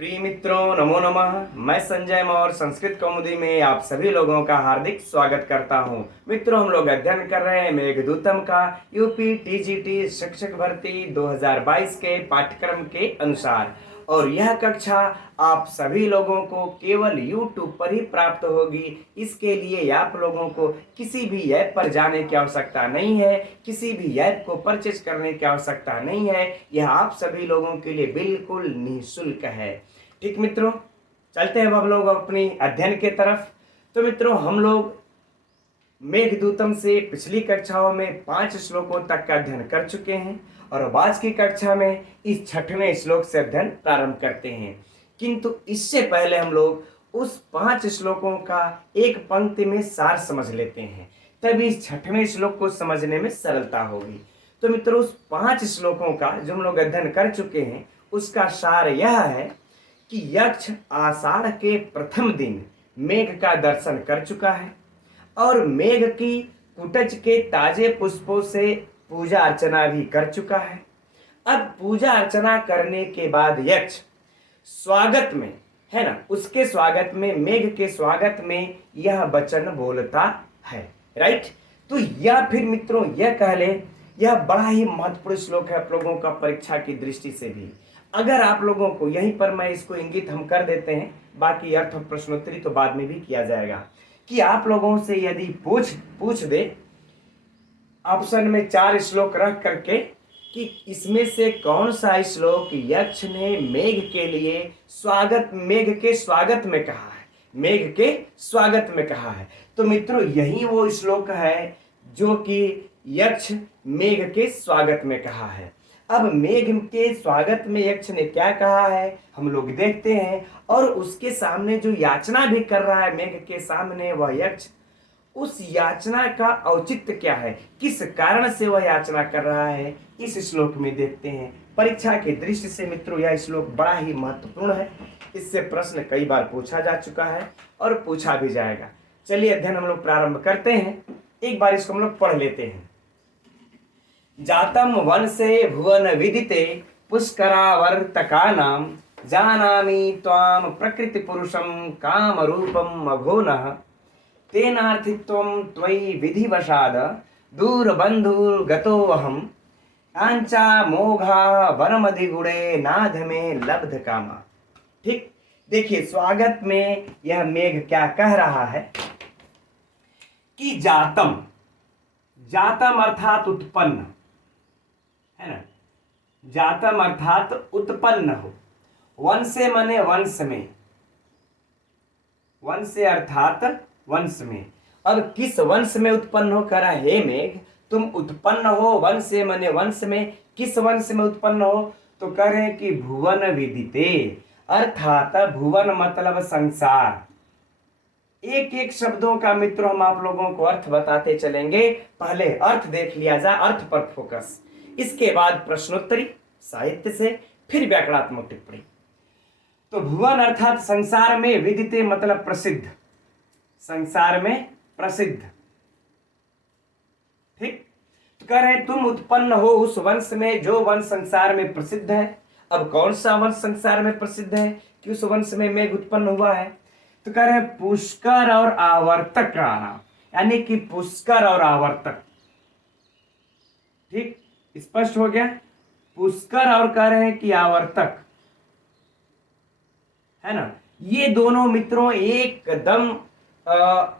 प्रिय मित्रों, नमो नमः। मैं संजय मौर्य संस्कृत कौमुदी में आप सभी लोगों का हार्दिक स्वागत करता हूं। मित्रों, हम लोग अध्ययन कर रहे हैं मेघदूतम का यूपी टीजीटी शिक्षक भर्ती 2022 के पाठ्यक्रम के अनुसार, और यह कक्षा आप सभी लोगों को केवल YouTube पर ही प्राप्त होगी। इसके लिए आप लोगों को किसी भी ऐप पर जाने की आवश्यकता नहीं है, किसी भी ऐप को परचेज करने की आवश्यकता नहीं है। यह आप सभी लोगों के लिए बिल्कुल निःशुल्क है। ठीक मित्रों, चलते हैं अब हम लोग अपनी अध्ययन के तरफ। तो मित्रों, हम लोग मेघदूतम से पिछली कक्षाओं में 5 श्लोकों तक का अध्ययन कर चुके हैं, और अब आज की कक्षा में इस 6वें श्लोक से अध्ययन प्रारंभ करते हैं। किंतु इससे पहले हम लोग उस 5 श्लोकों का एक पंक्ति में सार समझ लेते हैं, तभी इस 6वें श्लोक को समझने में सरलता होगी। तो मित्रों, उस 5 श्लोकों का जो हम लोग अध्ययन कर चुके हैं उसका सार यह है कि यक्ष आषाढ़ के प्रथम दिन मेघ का दर्शन कर चुका है और मेघ की कुटज के ताजे पुष्पों से पूजा अर्चना भी कर चुका है। अब पूजा अर्चना करने के बाद यक्ष स्वागत में, है ना, उसके स्वागत में, मेघ के स्वागत में यह वचन बोलता है। राइट। तो यह फिर मित्रों यह कह ले, यह बड़ा ही महत्वपूर्ण श्लोक है आप लोगों का परीक्षा की दृष्टि से भी। अगर आप लोगों को यहीं पर मैं इसको इंगित हम कर देते हैं, बाकी अर्थ और प्रश्नोत्तरी तो बाद में भी किया जाएगा, कि आप लोगों से यदि पूछ दे ऑप्शन में 4 श्लोक रख करके कि इसमें से कौन सा श्लोक यक्ष ने मेघ के लिए मेघ के स्वागत में कहा है, मेघ के स्वागत में कहा है, तो मित्रों यही वो श्लोक है जो कि यक्ष मेघ के स्वागत में कहा है। अब मेघ के स्वागत में यक्ष ने क्या कहा है हम लोग देखते हैं, और उसके सामने जो याचना भी कर रहा है मेघ के सामने वह यक्ष, उस याचना का औचित्य क्या है, किस कारण से वह याचना कर रहा है, इस श्लोक में देखते हैं। परीक्षा की दृष्टि से मित्रों यह श्लोक बड़ा ही महत्वपूर्ण है। इससे प्रश्न कई बार पूछा जा चुका है और पूछा भी जाएगा। चलिए अध्ययन हम लोग प्रारंभ करते हैं। एक बार इसको हम लोग पढ़ लेते हैं। जातम वंशे भुवन विदिते पुष्करावर्तकानां जानामि त्वां प्रकृति पुरुषं काम रूपम अघोनः तेनार्थित्वं त्वयि विधिवशाद दूरबन्धुर्गतोऽहं कांचा मोघा वनमधिगुणे नाध में लब्ध कामा। ठीक, देखिए स्वागत में यह मेघ क्या कह रहा है कि जातम, जातम अर्थात उत्पन्न, है ना, जातम अर्थात उत्पन्न हो, वंशे माने वंश में, वंशे अर्थात वंश में। अब किस वंश में उत्पन्न हो करा, हे मेघ तुम उत्पन्न हो, वंशे माने वंश में, किस वंश में उत्पन्न हो, तो कह रहे हैं कि भुवन विदिते, अर्थात भुवन मतलब संसार। एक एक शब्दों का मित्रों हम आप लोगों को अर्थ बताते चलेंगे। पहले अर्थ देख लिया जाए, अर्थ पर फोकस, इसके बाद प्रश्नोत्तरी साहित्य से, फिर व्याकरणात्मक टिप्पणी। तो भुवन अर्थात संसार में, विदिते मतलब प्रसिद्ध, संसार में प्रसिद्ध। ठीक, तो कह रहे हैं तुम उत्पन्न हो उस वंश में जो वंश संसार में प्रसिद्ध है। अब कौन सा वंश संसार में प्रसिद्ध है कि उस वंश में मेघ उत्पन्न हुआ है, तो कह रहे हैं पुष्कर और आवर्तक का नाम, यानी कि पुष्कर और आवर्तक। ठीक, स्पष्ट हो गया, पुष्कर और कह रहे हैं कि आवर्तक, है ना, ये दोनों मित्रों एकदम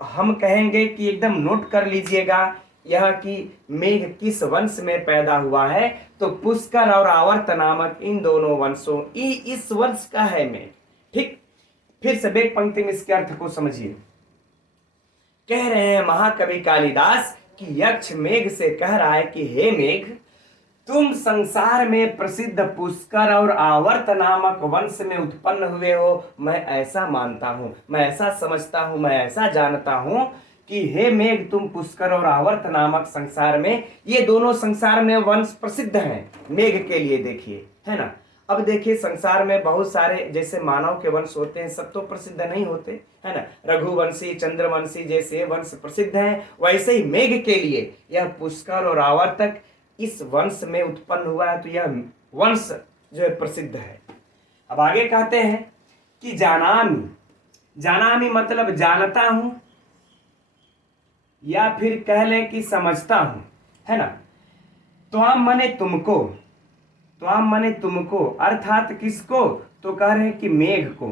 हम कहेंगे कि एकदम नोट कर लीजिएगा यह कि मेघ किस वंश में पैदा हुआ है, तो पुष्कर और आवर्त नामक इन दोनों वंशों, इस वंश का है मेघ। ठीक, फिर से एक पंक्ति में इसके अर्थ को समझिए। कह रहे हैं महाकवि कालिदास कि यक्ष मेघ से कह रहा है कि हे मेघ तुम संसार में प्रसिद्ध पुष्कर और आवर्त नामक वंश में उत्पन्न हुए हो। मैं ऐसा मानता हूं, मैं ऐसा समझता हूं, मैं ऐसा जानता हूं कि हे मेघ तुम पुष्कर और आवर्त नामक संसार में, ये दोनों संसार में वंश प्रसिद्ध हैं मेघ के लिए, देखिए, है ना। अब देखिए संसार में बहुत सारे जैसे मानव के वंश होते हैं, सब तो प्रसिद्ध नहीं होते, है ना। रघुवंशी, चंद्रवंशी जैसे वंश प्रसिद्ध हैं, वैसे ही मेघ के लिए यह पुष्कर और आवर्तक इस वंश में उत्पन्न हुआ है, तो यह वंश जो है प्रसिद्ध है। अब आगे कहते हैं कि जानामि, जानामि मतलब जानता हूं, या फिर कह लें कि समझता हूं, है ना। त्वाम मने तुमको, त्वाम मने तुमको, अर्थात किसको, तो कह रहे हैं कि मेघ को।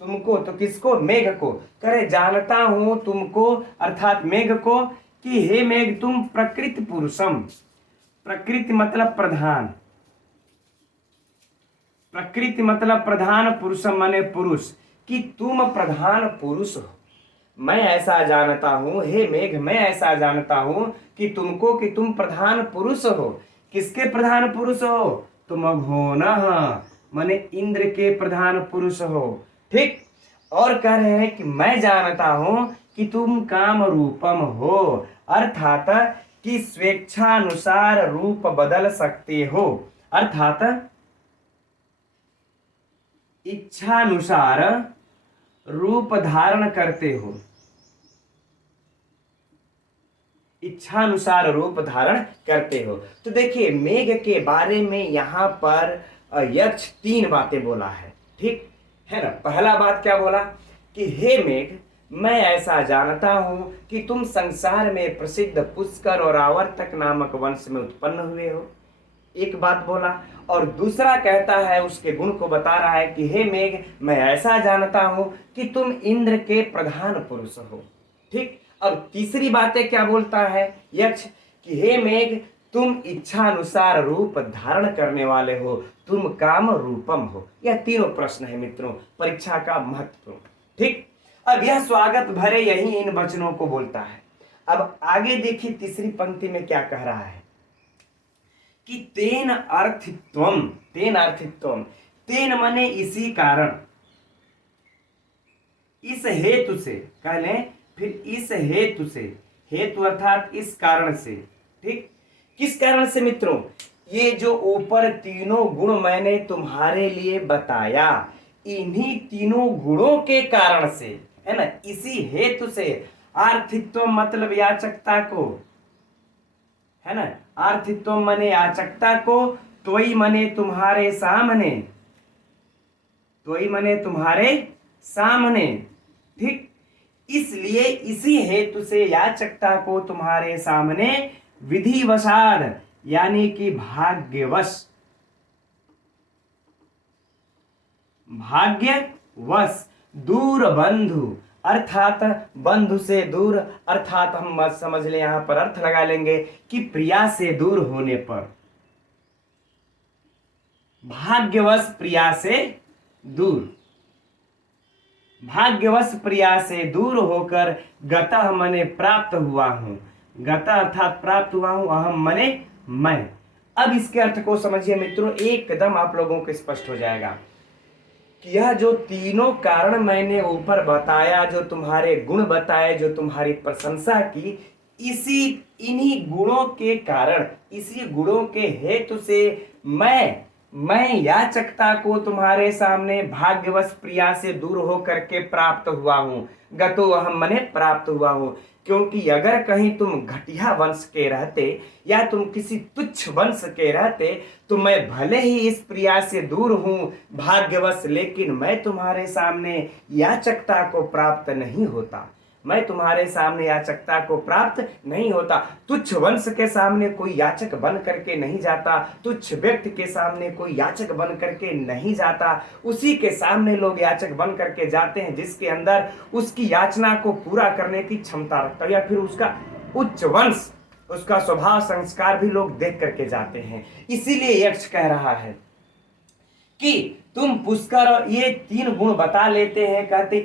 तुमको तो किसको, मेघ को। कह रहे जानता हूं तुमको अर्थात मेघ को, कि हे मेघ तुम प्रकृति पुरुषम, प्रकृति मतलब प्रधान, प्रकृति मतलब प्रधान, पुरुषम माने पुरुष, कि तुम प्रधान पुरुष हो। मैं ऐसा जानता हूं, हे मेघ मैं ऐसा जानता हूं कि तुमको, कि तुम प्रधान पुरुष हो। किसके प्रधान पुरुष हो, तुम अघोनः माने इंद्र के प्रधान पुरुष हो। ठीक। और कह रहे हैं कि मैं जानता हूं कि तुम काम रूपम हो, अर्थात कि स्वेच्छानुसार रूप बदल सकते हो, अर्थात इच्छानुसार रूप धारण करते हो, इच्छानुसार रूप धारण करते हो। तो देखिए मेघ के बारे में यहाँ पर यक्ष 3 बातें बोला है, ठीक है ना। पहला बात क्या बोला कि हे मेघ मैं ऐसा जानता हूं कि तुम संसार में प्रसिद्ध पुष्कर और आवर्तक नामक वंश में उत्पन्न हुए हो, एक बात बोला। और दूसरा कहता है, उसके गुण को बता रहा है कि हे मेघ मैं ऐसा जानता हूं कि तुम इंद्र के प्रधान पुरुष हो। ठीक। अब तीसरी बातें क्या बोलता है यक्ष कि हे मेघ तुम इच्छानुसार रूप धारण करने वाले हो, तुम काम रूपम हो। यह तीनों प्रश्न है मित्रों, परीक्षा का महत्व। ठीक। अब यह स्वागत भरे यही इन वचनों को बोलता है। अब आगे देखिए तीसरी पंक्ति में क्या कह रहा है कि तेन अर्थित्वम, तेन अर्थित्वम, तेन माने इसी कारण, इस हेतु से, कह लें फिर इस हेतु से, हेतु अर्थात इस कारण से। ठीक। किस कारण से मित्रों, ये जो ऊपर तीनों गुण मैंने तुम्हारे लिए बताया, इन्हीं तीनों गुणों के कारण से, है ना, इसी हेतु से। आर्थित्व मतलब याचकता को, है ना, आर्थित्व मने याचकता को, तोई मने तुम्हारे सामने, तोई मने तुम्हारे सामने। ठीक। इसलिए इसी हेतु से याचकता को तुम्हारे सामने विधिवशाद यानी कि भाग्यवश, भाग्यवश दूर बंधु अर्थात बंधु से दूर, अर्थात हम समझ ले यहां पर अर्थ लगा लेंगे कि प्रिया से दूर होने पर, भाग्यवश प्रिया से दूर, भाग्यवश प्रिया से दूर होकर गतः मने प्राप्त हुआ हूं, गतः अर्थात प्राप्त हुआ हूं, अहम मने मैं। अब इसके अर्थ को समझिए मित्रों, एकदम आप लोगों को स्पष्ट हो जाएगा कि यह जो तीनों कारण मैंने ऊपर बताया, जो तुम्हारे गुण बताए, जो तुम्हारी प्रशंसा की, इसी इन्हीं गुणों के कारण, इसी गुणों के हेतु से मैं याचकता को तुम्हारे सामने भाग्यवश प्रिया से दूर होकर के प्राप्त हुआ हूं, गतो अहम मने प्राप्त हुआ हूं। क्योंकि अगर कहीं तुम घटिया वंश के रहते या तुम किसी तुच्छ वंश के रहते तो मैं भले ही इस प्रिया से दूर हूं भाग्यवश, लेकिन मैं तुम्हारे सामने याचकता को प्राप्त नहीं होता, मैं तुम्हारे सामने याचकता को प्राप्त नहीं होता। तुच्छ वंश के सामने कोई याचक बन करके नहीं जाता, तुच्छ व्यक्ति के सामने कोई याचक बन करके नहीं जाता, उसी के सामने लोग याचक बन करके जाते हैं जिसके अंदर उसकी याचना को पूरा करने की क्षमता रखता है, या फिर उसका उच्च वंश, उसका स्वभाव संस्कार भी लोग देख करके जाते हैं। इसीलिए यक्ष कह रहा है कि तुम पुष्कर, ये 3 गुण बता लेते हैं, कहते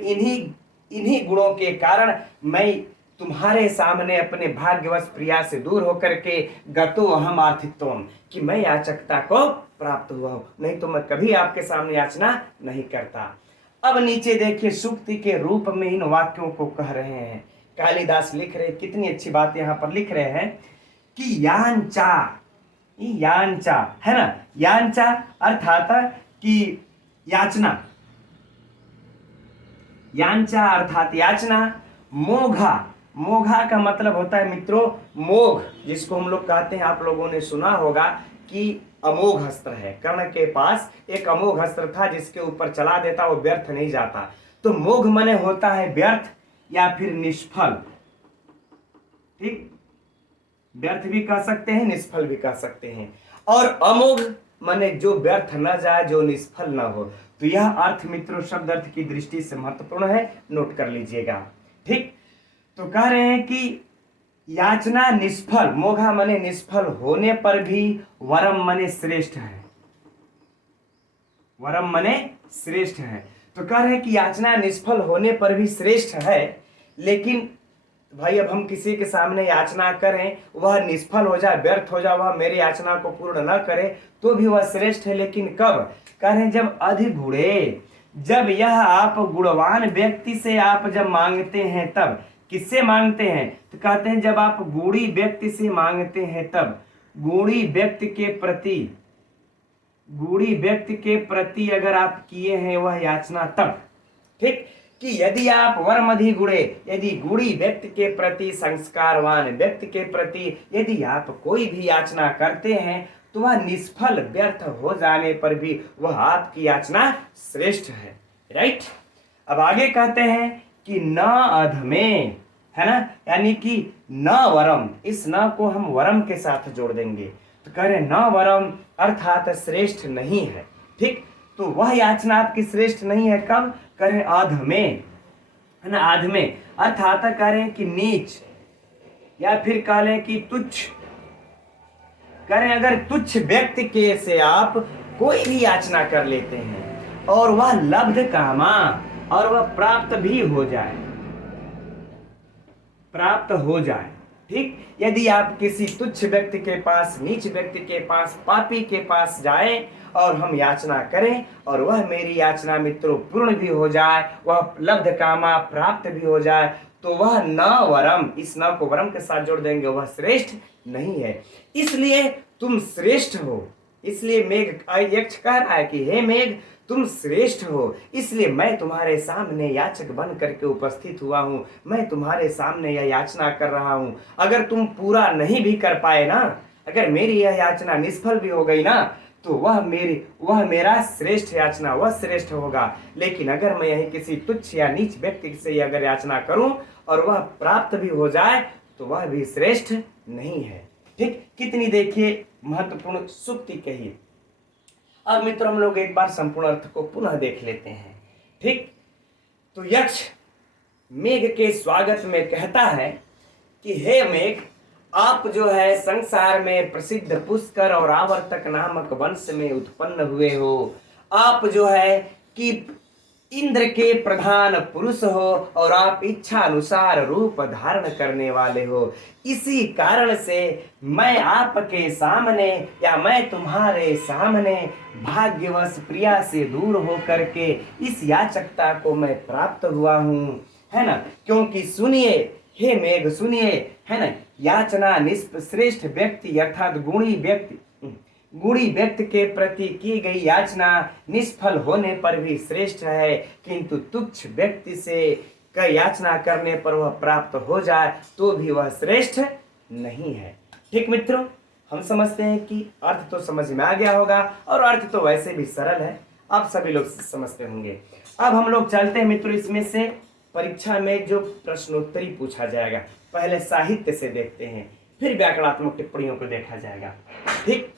इन्हीं गुणों के कारण मैं तुम्हारे सामने अपने भाग्यवश प्रिया से दूर होकर के गतो अहम आर्थित्वम, कि मैं याचकता को प्राप्त हुआ हूं, नहीं तो मैं कभी आपके सामने याचना नहीं करता। अब नीचे देखिए सूक्ति के रूप में इन वाक्यों को कह रहे हैं, कालिदास लिख रहे, कितनी अच्छी बात यहां पर लिख रहे हैं कि यांचा, यांचा है ना, यांचा अर्थात कि याचना, यांचा अर्थात याचना, मोघा, मोघा का मतलब होता है मित्रों मोघ, जिसको हम लोग कहते हैं, आप लोगों ने सुना होगा कि अमोघ अस्त्र है, कर्ण के पास एक अमोघ अस्त्र था जिसके ऊपर चला देता वो व्यर्थ नहीं जाता। तो मोघ मने होता है व्यर्थ या फिर निष्फल, ठीक, व्यर्थ भी कह सकते हैं, निष्फल भी कह सकते हैं। और अमोघ माने जो व्यर्थ न जाए, जो निष्फल न हो। तो यह अर्थ मित्रों शब्द अर्थ की दृष्टि से महत्वपूर्ण है, नोट कर लीजिएगा। ठीक, तो कह रहे हैं कि याचना निष्फल, मोघा मने निष्फल होने पर भी वरम मने श्रेष्ठ है, वरम मने श्रेष्ठ है। तो कह रहे हैं कि याचना निष्फल होने पर भी श्रेष्ठ है। लेकिन भाई अब हम किसी के सामने याचना करें, वह निष्फल हो जाए, व्यर्थ हो जाए, वह मेरी याचना को पूर्ण न करे, तो भी वह श्रेष्ठ है। लेकिन कब? कह रहे हैं जब अधिक गुणे, जब यह आप गुणवान व्यक्ति से आप जब मांगते हैं तब। किससे मांगते हैं? तो कहते हैं जब आप गुणी व्यक्ति से मांगते हैं तब। गुणी व्यक्ति के प्रति, गुणी व्यक्ति के प्रति अगर आप किए हैं वह याचना तब। ठीक, कि यदि आप वर्मधि गुणे, यदि गुणी व्यक्ति के प्रति, संस्कारवान व्यक्ति के प्रति यदि आप कोई भी याचना करते हैं तो वह निष्फल व्यर्थ हो जाने पर भी वह आपकी याचना श्रेष्ठ है। राइट, अब आगे कहते हैं कि न अधमे, है ना, यानी कि न वरम, इस न को हम वरम के साथ जोड़ देंगे। तो कह रहे न वरम अर्थात श्रेष्ठ नहीं है। ठीक, तो वह याचना आपकी श्रेष्ठ नहीं है कब? करें अधमे, है ना, अधमे अर्थात करें कि नीच, या फिर कह लें कि तुच्छ। करें अगर तुच्छ व्यक्ति के से आप कोई भी याचना कर लेते हैं और वह लब्ध कामा, और वह प्राप्त भी हो जाए, प्राप्त हो जाए। ठीक, यदि आप किसी तुच्छ व्यक्ति के पास, नीच व्यक्ति के पास, पापी के पास जाएं और हम याचना करें और वह मेरी याचना मित्रों पूर्ण भी हो जाए, वह लब्ध कामा प्राप्त भी हो जाए, तो वह न वरम, इस न को वरम के साथ जोड़ देंगे, वह श्रेष्ठ नहीं है। इसलिए तुम श्रेष्ठ हो। इसलिए मेघ यक्ष कह रहा है कि हे मेघ तुम श्रेष्ठ हो, इसलिए मैं तुम्हारे सामने याचक बन करके उपस्थित हुआ हूं, मैं तुम्हारे सामने यह याचना कर रहा हूं। अगर तुम पूरा नहीं भी कर पाए ना, अगर मेरी यह याचना निष्फल भी हो गई ना, तो वह मेरा श्रेष्ठ याचना, वह श्रेष्ठ होगा। लेकिन अगर मैं यही किसी तुच्छ या नीच व्यक्ति से अगर याचना करूं और वह प्राप्त भी हो जाए तो वह भी श्रेष्ठ नहीं है। ठीक, कितनी देखिए महत्वपूर्ण सूक्ति कही। अब मित्रों हम लोग एक बार संपूर्ण अर्थ को पुनः देख लेते हैं। ठीक, तो यक्ष मेघ के स्वागत में कहता है कि हे मेघ, आप जो है संसार में प्रसिद्ध पुष्कर और आवर्तक नामक वंश में उत्पन्न हुए हो। आप जो है कि इंद्र के प्रधान पुरुष हो और आप इच्छा अनुसार रूप धारण करने वाले हो। इसी कारण से मैं आपके सामने, या मैं तुम्हारे सामने भाग्यवश प्रिया से दूर होकर के इस याचकता को मैं प्राप्त हुआ हूँ, है ना। क्योंकि सुनिए हे मेघ, सुनिए, है ना, याचना श्रेष्ठ व्यक्ति अर्थात गुणी व्यक्ति के प्रति की गई याचना निष्फल होने पर भी श्रेष्ठ है, किंतु तुच्छ व्यक्ति से याचना करने पर वह प्राप्त हो जाए तो भी वह श्रेष्ठ नहीं है। ठीक मित्रों, हम समझते हैं कि अर्थ तो समझ में आ गया होगा और अर्थ तो वैसे भी सरल है, आप सभी लोग समझते होंगे। अब हम लोग चलते हैं मित्रों, इसमें से परीक्षा में जो प्रश्नोत्तरी पूछा जाएगा, पहले साहित्य से देखते हैं, फिर व्याकरणात्मक टिप्पणियों को देखा जाएगा। ठीक,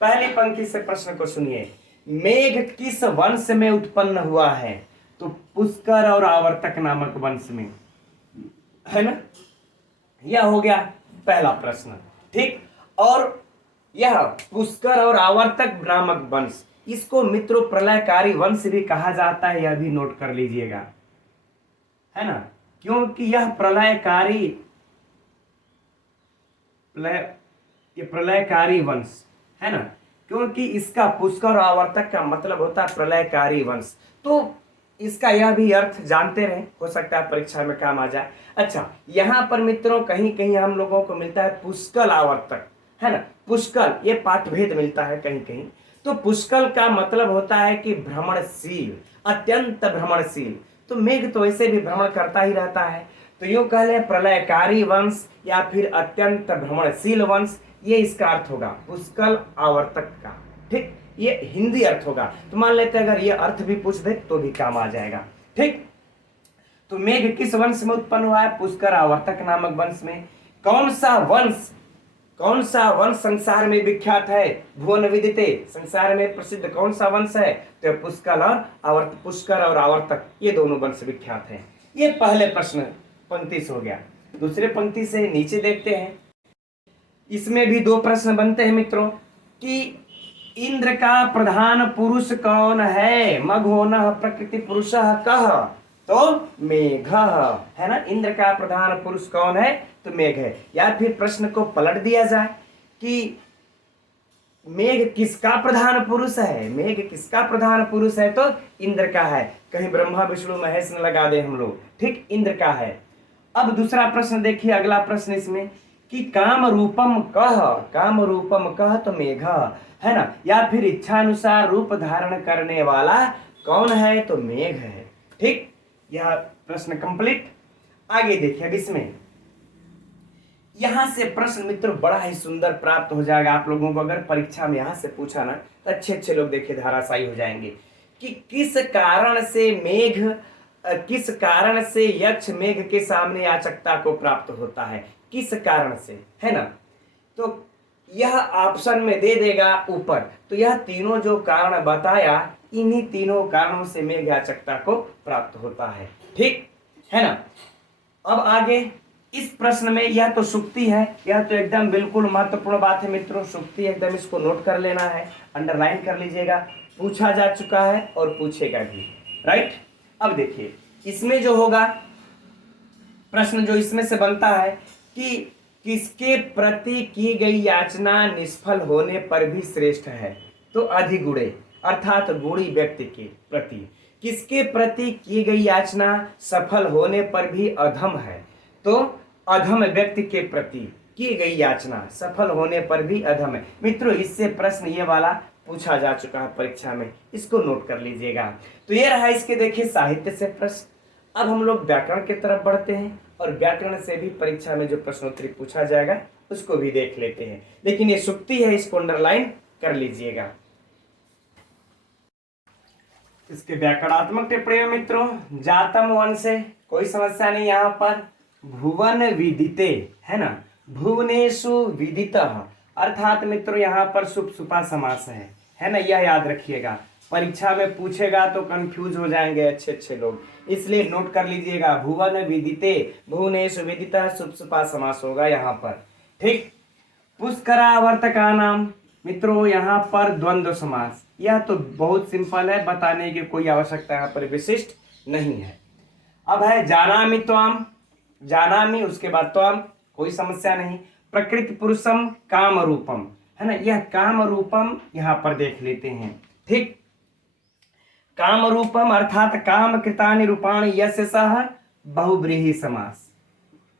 पहली पंक्ति से प्रश्न को सुनिए। मेघ किस वंश में उत्पन्न हुआ है? तो पुष्कर और आवर्तक नामक वंश में, है ना। यह हो गया पहला प्रश्न। ठीक, और यह पुष्कर और आवर्तक नामक वंश, इसको मित्रों प्रलयकारी वंश भी कहा जाता है, यह भी नोट कर लीजिएगा, है ना। क्योंकि यह प्रलयकारी वंश है ना, क्योंकि इसका पुष्कर और आवर्तक का मतलब होता है प्रलयकारी वंश। तो इसका यह भी अर्थ जानते रहे, हो सकता है परीक्षा में काम आ जाए। अच्छा, यहाँ पर मित्रों कहीं कहीं हम लोगों को मिलता है पुष्कल आवर्तक, है ना। पुष्कल ये पाठभेद मिलता है कहीं कहीं। तो पुष्कल का मतलब होता है कि भ्रमणशील, अत्यंत भ्रमणशील। तो मेघ तो ऐसे भी भ्रमण करता ही रहता है, तो यूं कह ले प्रलयकारी वंश या फिर अत्यंत भ्रमणशील वंश, ये इसका अर्थ होगा पुष्कल आवर्तक का। ठीक, ये हिंदी अर्थ होगा। तो मान लेते हैं अगर ये अर्थ भी पूछ दे तो भी काम आ जाएगा। ठीक, तो मेघ किस वंश में उत्पन्न हुआ है? पुष्कर आवर्तक नामक वंश में। कौन सा वंश संसार में विख्यात है? भुवन विदिते, संसार में प्रसिद्ध कौन सा वंश है? तो पुष्कर और आवर्तक ये दोनों वंश विख्यात हैं। ये पहले प्रश्न पंक्ति से हो गया। दूसरे पंक्ति से नीचे देखते हैं, इसमें भी दो प्रश्न बनते हैं मित्रों कि इंद्र का प्रधान पुरुष कौन है? मघोनः प्रकृति पुरुषः कः? तो मेघ है ना। इंद्र का प्रधान पुरुष कौन है? तो मेघ है। या फिर प्रश्न को पलट दिया जाए कि मेघ किसका प्रधान पुरुष है? मेघ किसका प्रधान पुरुष है? तो इंद्र का है। कहीं ब्रह्मा विष्णु महेश न लगा दे हम लोग। ठीक, इंद्र का है। अब दूसरा प्रश्न देखिए, अगला प्रश्न इसमें कि काम रूपम कह? काम रूपम कह तो मेघ है ना। या फिर इच्छानुसार रूप धारण करने वाला कौन है? तो मेघ है। ठीक, यह प्रश्न कंप्लीट। आगे देखिए, अब इसमें यहां से प्रश्न मित्रों बड़ा ही सुंदर प्राप्त हो जाएगा आप लोगों को। अगर परीक्षा में यहां से पूछा ना तो अच्छे लोग देखिए धाराशायी हो जाएंगे कि किस कारण से यक्ष मेघ के सामने याचकता को प्राप्त होता है? किस कारण से, है ना। तो यह ऑप्शन में दे देगा ऊपर। तो यह तीनों जो कारण बताया, इन्हीं तीनों कारणों से मेघ याचकता को प्राप्त होता है। ठीक है ना। अब आगे इस प्रश्न में यह तो सुक्ति है, यह तो एकदम बिल्कुल महत्वपूर्ण बात है मित्रों। सुक्ति एकदम इसको नोट कर लेना है, अंडरलाइन कर लीजिएगा। पूछा जा चुका है और पूछेगा भी, राइट। अब देखिए इसमें जो होगा प्रश्न जो इसमें से बनता है कि किसके प्रति की गई याचना निष्फल होने पर भी श्रेष्ठ है? तो अधिगुणे अर्थात गुणी व्यक्ति के प्रति। किसके प्रति की गई याचना सफल होने पर भी अधम है? तो अधम व्यक्ति के प्रति की गई याचना सफल होने पर भी अधम है। मित्रों इससे प्रश्न ये वाला पूछा जा चुका है परीक्षा में, इसको नोट कर लीजिएगा। तो ये रहा इसके देखिए साहित्य से प्रश्न। अब हम लोग व्याकरण की तरफ बढ़ते हैं और व्याकरण से भी परीक्षा में जो प्रश्नोत्तरी पूछा जाएगा उसको भी देख लेते हैं। लेकिन ये सुक्ति है, इसको अंडरलाइन कर लीजिएगा। इसके व्याकरणात्मक टिप्पणी में मित्रों जातम वन से कोई समस्या नहीं। यहाँ पर भुवन विदिते है ना, भुवनेषु विदितः अर्थात मित्रों यहाँ पर शुभ सुपा समास है ना। यह याद रखिएगा, परीक्षा में पूछेगा तो कंफ्यूज हो जाएंगे अच्छे लोग, इसलिए नोट कर लीजिएगा। भुवन विदिते भुवनेषु विदितः शुभ सुपा समास होगा यहाँ पर। ठीक, पुष्करावर्तका नाम मित्रों यहाँ पर द्वंद्व समास। यह तो बहुत सिंपल है, बताने की कोई आवश्यकता यहाँ पर विशिष्ट नहीं है। अब है जानामि त्वाम, जानामि उसके बाद त्वाम, कोई समस्या नहीं। प्रकृति पुरुषम काम रूपम है ना, यह काम रूपम यहाँ पर देख लेते हैं। ठीक, काम रूपम अर्थात काम कृतानि रूपाणि यस्य सह बहुव्रीहि समास।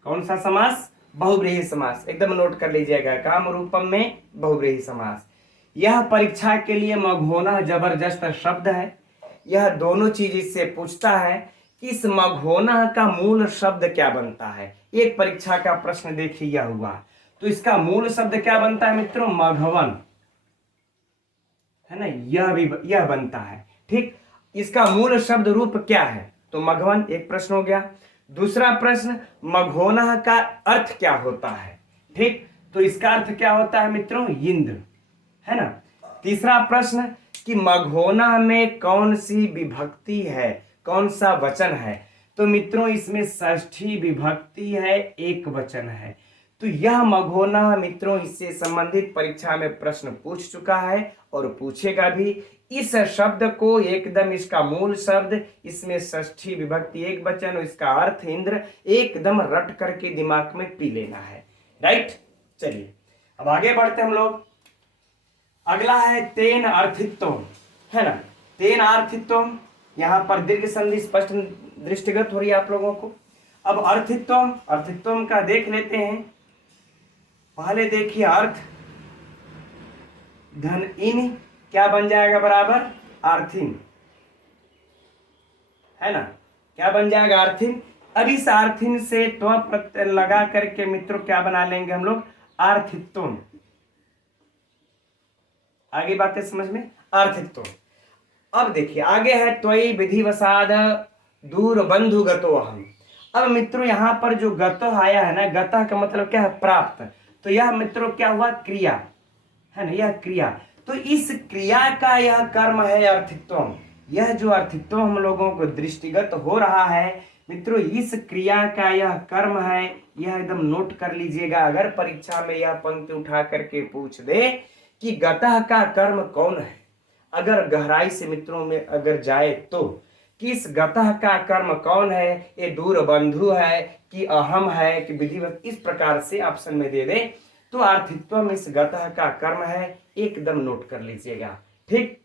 कौन सा समास? बहुव्रीहि समास, एकदम नोट कर लीजिएगा। काम रूपम में बहुव्रीहि समास। यह परीक्षा के लिए मघोना जबरदस्त शब्द है। यह दोनों चीज इससे पूछता है कि इस मघोना का मूल शब्द क्या बनता है। एक परीक्षा का प्रश्न देखिए यह हुआ, तो इसका मूल शब्द क्या बनता है मित्रों? मघवन है ना, यह बनता है। ठीक, इसका मूल शब्द रूप क्या है? तो मघवन, एक प्रश्न हो गया। दूसरा प्रश्न मघोना का अर्थ क्या होता है? ठीक, तो इसका अर्थ क्या होता है मित्रों? इंद्र है ना। तीसरा प्रश्न कि मघोना में कौन सी विभक्ति है, कौन सा वचन है? तो मित्रों इसमें षष्ठी विभक्ति है, एक वचन है। तो यह मघोना मित्रों इससे संबंधित परीक्षा में प्रश्न पूछ चुका है और पूछेगा भी। इस शब्द को एकदम इसका मूल शब्द, इसमें षष्ठी विभक्ति एक वचन, इसका अर्थ इंद्र, एकदम रट करके दिमाग में पी लेना है, राइट। चलिए अब आगे बढ़ते हम लोग। अगला है तेन अर्थित्व है ना। तेन अर्थित्व, यहाँ पर दीर्घ संधि स्पष्ट दृष्टिगत हो रही है आप लोगों को। अब अर्थित्व का देख लेते हैं। पहले देखिए अर्थ धन इन क्या बन जाएगा? बराबर आर्थिन है ना, क्या बन जाएगा? आर्थिन। अब इस आर्थिन से त्व प्रत्यय लगा करके मित्रों क्या बना लेंगे हम लोग? आर्थित्व। आगे बातें समझ में, अर्थित्व। अब देखिए आगे है त्वयि विधिवसाद दूर बंधु गतो अहम। अब मित्रों यहाँ पर जो गतो आया है ना, गतः का मतलब क्या है, प्राप्त। तो यह मित्रों क्या हुआ, क्रिया है ना, यह क्रिया। तो इस क्रिया का यह कर्म है अर्थित्व। यह जो अर्थित्व हम लोगों को दृष्टिगत हो रहा है मित्रों, इस क्रिया का यह कर्म है, यह एकदम नोट कर लीजिएगा। अगर परीक्षा में यह पंक्ति उठा करके पूछ दे कि गतः का कर्म कौन है, अगर गहराई से मित्रों में अगर जाए तो किस गतः का कर्म कौन है, ये दूर बंधु है कि अहम है कि विधिवत, इस प्रकार से ऑप्शन में दे दे तो अर्थित्व में इस गतः का कर्म है, एकदम नोट कर लीजिएगा। ठीक,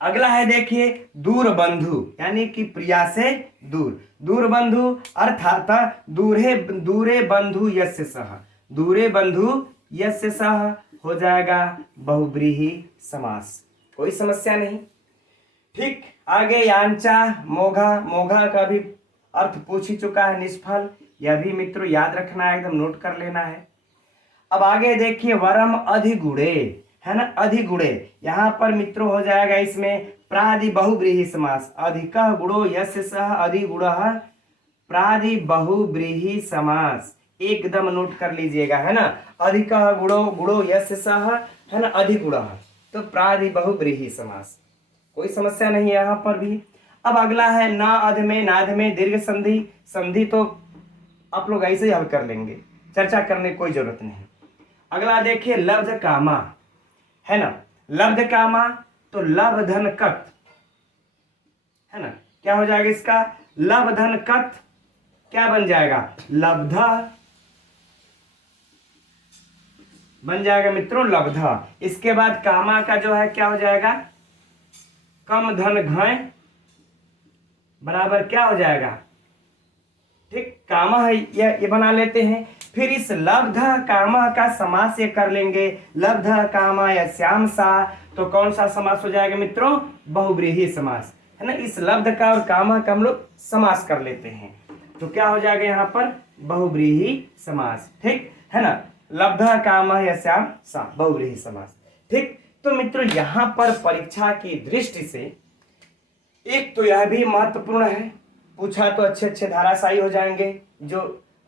अगला है देखिए दूर बंधु, यानी कि प्रिया से दूर। दूर बंधु अर्थात दूरे बंधु यस्य सह, दूरे बंधु यस्य सह हो जाएगा बहुब्रीहि समास, कोई समस्या नहीं। ठीक, आगे यांचा मोघा, मोघा का भी अर्थ पूछ ही चुका है, निष्फल, यह भी मित्रों याद रखना है, एकदम नोट कर लेना है। अब आगे देखिए वरम अधिगुणे, है ना, अधिगुणे, यहां पर मित्रों हो जाएगा इसमें प्रादि बहुब्रीहि समास। अधिकः गुणो यस्य सह अधिगुणः प्रादि बहुब्रीहि समास, एकदम नोट कर लीजिएगा, है ना। अधिकः गुणो, गुणो यस्य सह, है ना, अधिगुणः, तो प्रादि बहुब्रीहि समास, कोई समस्या नहीं है यहां पर भी। अब अगला है न अध में, नाध में दीर्घ संधि। संधि तो आप लोग ऐसे ही हल कर लेंगे, चर्चा करने की कोई जरूरत नहीं। अगला देखिए लब्ध कामा, है ना, लब्ध कामा, तो लभ धन कत, है ना, क्या हो जाएगा इसका, लभ धन कत, क्या बन जाएगा, लब्ध बन जाएगा मित्रों, लब्ध। इसके बाद कामा का जो है क्या हो जाएगा, कम धन घय बराबर क्या हो जाएगा, ठीक, कामा है, ये बना लेते हैं। फिर इस लब्ध कामा का समास ये कर लेंगे, लब्ध कामा या श्याम सा, तो कौन सा समास हो जाएगा मित्रों, बहुब्रीहि समास, है ना। इस लब्ध का और कामा का हम लोग समास कर लेते हैं, तो क्या हो जाएगा यहाँ पर, बहुब्रीहि समास, ठीक है ना, लब्ध कामा या श्याम सा, बहुब्रीहि समास। ठीक, तो मित्रों यहाँ पर परीक्षा की दृष्टि से एक तो यह भी महत्वपूर्ण है, पूछा तो अच्छे अच्छे धाराशायी हो जाएंगे जो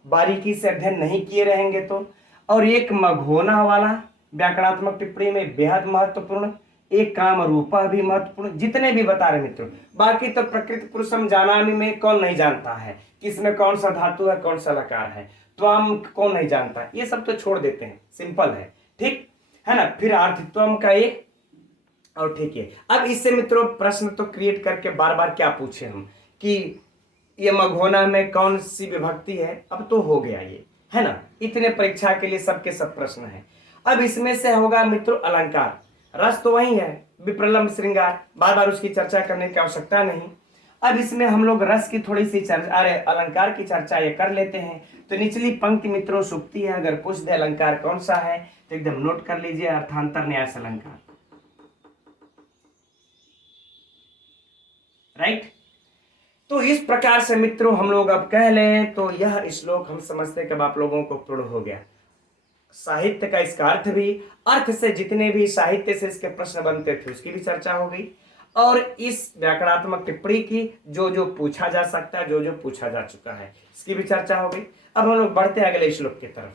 बारीकी से अध्ययन नहीं किए रहेंगे तो, और एक मघोना वाला व्याकरणात्मक टिप्पणी में बेहद महत्वपूर्ण, एक काम रूपा भी महत्वपूर्ण, जितने भी बता रहे मित्रों। बाकी तो प्रकृति पुरुषम जानामि में कौन नहीं जानता है, किसमें कौन सा धातु है, कौन सा लकार है, त्वम कौन नहीं जानता है, ये सब तो छोड़ देते हैं, सिंपल है, ठीक है ना। फिर अर्थित्वम का एक, और ठीक है। अब इससे मित्रों प्रश्न तो क्रिएट करके बार बार क्या पूछे हम कि ये मघोना में कौन सी विभक्ति है, अब तो हो गया ये, है ना, इतने परीक्षा के लिए सबके सब प्रश्न है। अब इसमें से होगा मित्रों अलंकार, रस तो वही है, विप्रलंब श्रृंगार, बार बार उसकी चर्चा करने की आवश्यकता नहीं। अब इसमें हम लोग रस की थोड़ी सी चर्चा, अरे अलंकार की चर्चा ये कर लेते हैं। तो निचली पंक्ति मित्रों सुक्ति है, अगर पूछ दे अलंकार कौन सा है तो एकदम नोट कर लीजिए, अर्थांतर न्यास अलंकार, राइट। तो इस प्रकार से मित्रों हम लोग अब कह लें तो यह श्लोक हम समझते कब आप लोगों को पूर्ण हो गया। साहित्य का इसका अर्थ भी, अर्थ से जितने भी साहित्य से इसके प्रश्न बनते थे उसकी भी चर्चा हो गई, और इस व्याकरणात्मक टिप्पणी की जो जो पूछा जा सकता है, जो जो पूछा जा चुका है, इसकी भी चर्चा हो गई। अब हम लोग बढ़ते हैं अगले श्लोक की तरफ,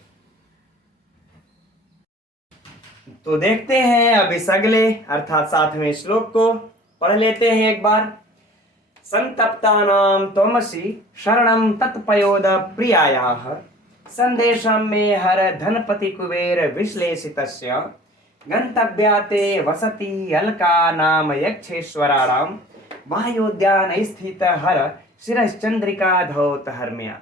तो देखते हैं अब इस अगले अर्थात 7वें श्लोक को पढ़ लेते हैं एक बार। संतप्तानां त्वमसि शरणं तत्पयोद प्रियायाः संदेशं मे हर धनपति कुबेर विश्लेषितस्य गंतव्या ते वसति अलका नाम यक्षेश्वराणां वायोद्यान स्थित हर शिरश्चंद्रिका धौत हर्म्या।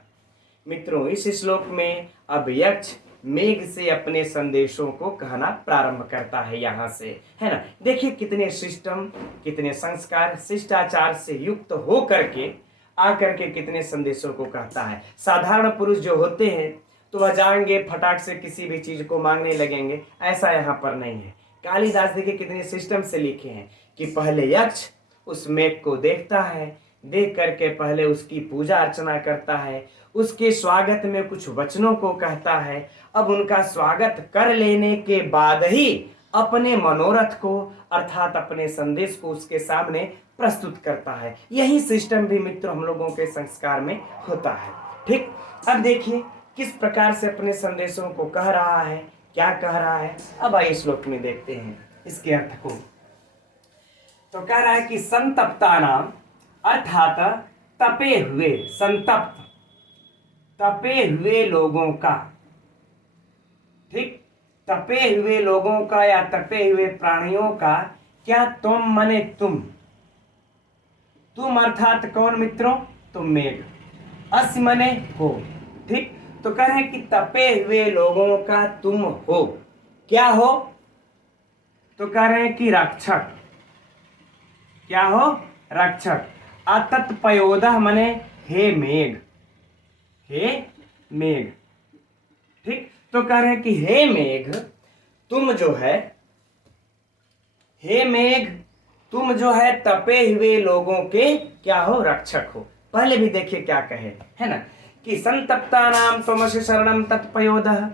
मित्रों इस श्लोक में अब यक्ष मेघ से अपने संदेशों को कहना प्रारंभ करता है यहाँ से, है ना। देखिए कितने सिस्टम, कितने संस्कार, शिष्टाचार से युक्त हो करके आकर के कितने संदेशों को कहता है। साधारण पुरुष जो होते हैं तो वह जाएंगे फटाक से किसी भी चीज को मांगने लगेंगे, ऐसा यहाँ पर नहीं है। कालिदास देखिए कितने सिस्टम से लिखे हैं कि पहले यक्ष उस मेघ को देखता है, देख करके पहले उसकी पूजा अर्चना करता है, उसके स्वागत में कुछ वचनों को कहता है, अब उनका स्वागत कर लेने के बाद ही अपने मनोरथ को अर्थात अपने संदेश को उसके सामने प्रस्तुत करता है। यही सिस्टम भी मित्रों हम लोगों के संस्कार में होता है। ठीक, अब देखिए किस प्रकार से अपने संदेशों को कह रहा है, क्या कह रहा है। अब आइए श्लोक में देखते हैं इसके अर्थ को। तो कह रहा है कि संतप्ता नाम अर्थात तपे हुए, संतप्त तपे हुए लोगों का, ठीक, तपे हुए लोगों का या तपे हुए प्राणियों का, क्या तुम मने तुम अर्थात कौन मित्रों, तुम मेघ, अस मने हो। ठीक, तो कह रहे हैं कि तपे हुए लोगों का तुम हो, क्या हो, तो कह रहे हैं कि रक्षक, क्या हो, रक्षक। अतत्पयोदः मने हे मेघ, हे मेघ। ठीक, तो कह रहे हैं कि हे मेघ तुम जो है, हे मेघ तुम जो है तपे हुए लोगों के क्या हो, रक्षक हो। पहले भी देखिए क्या कहे, है ना, कि संतप्ता नाम त्वमसि शरणम तत्पयोदः,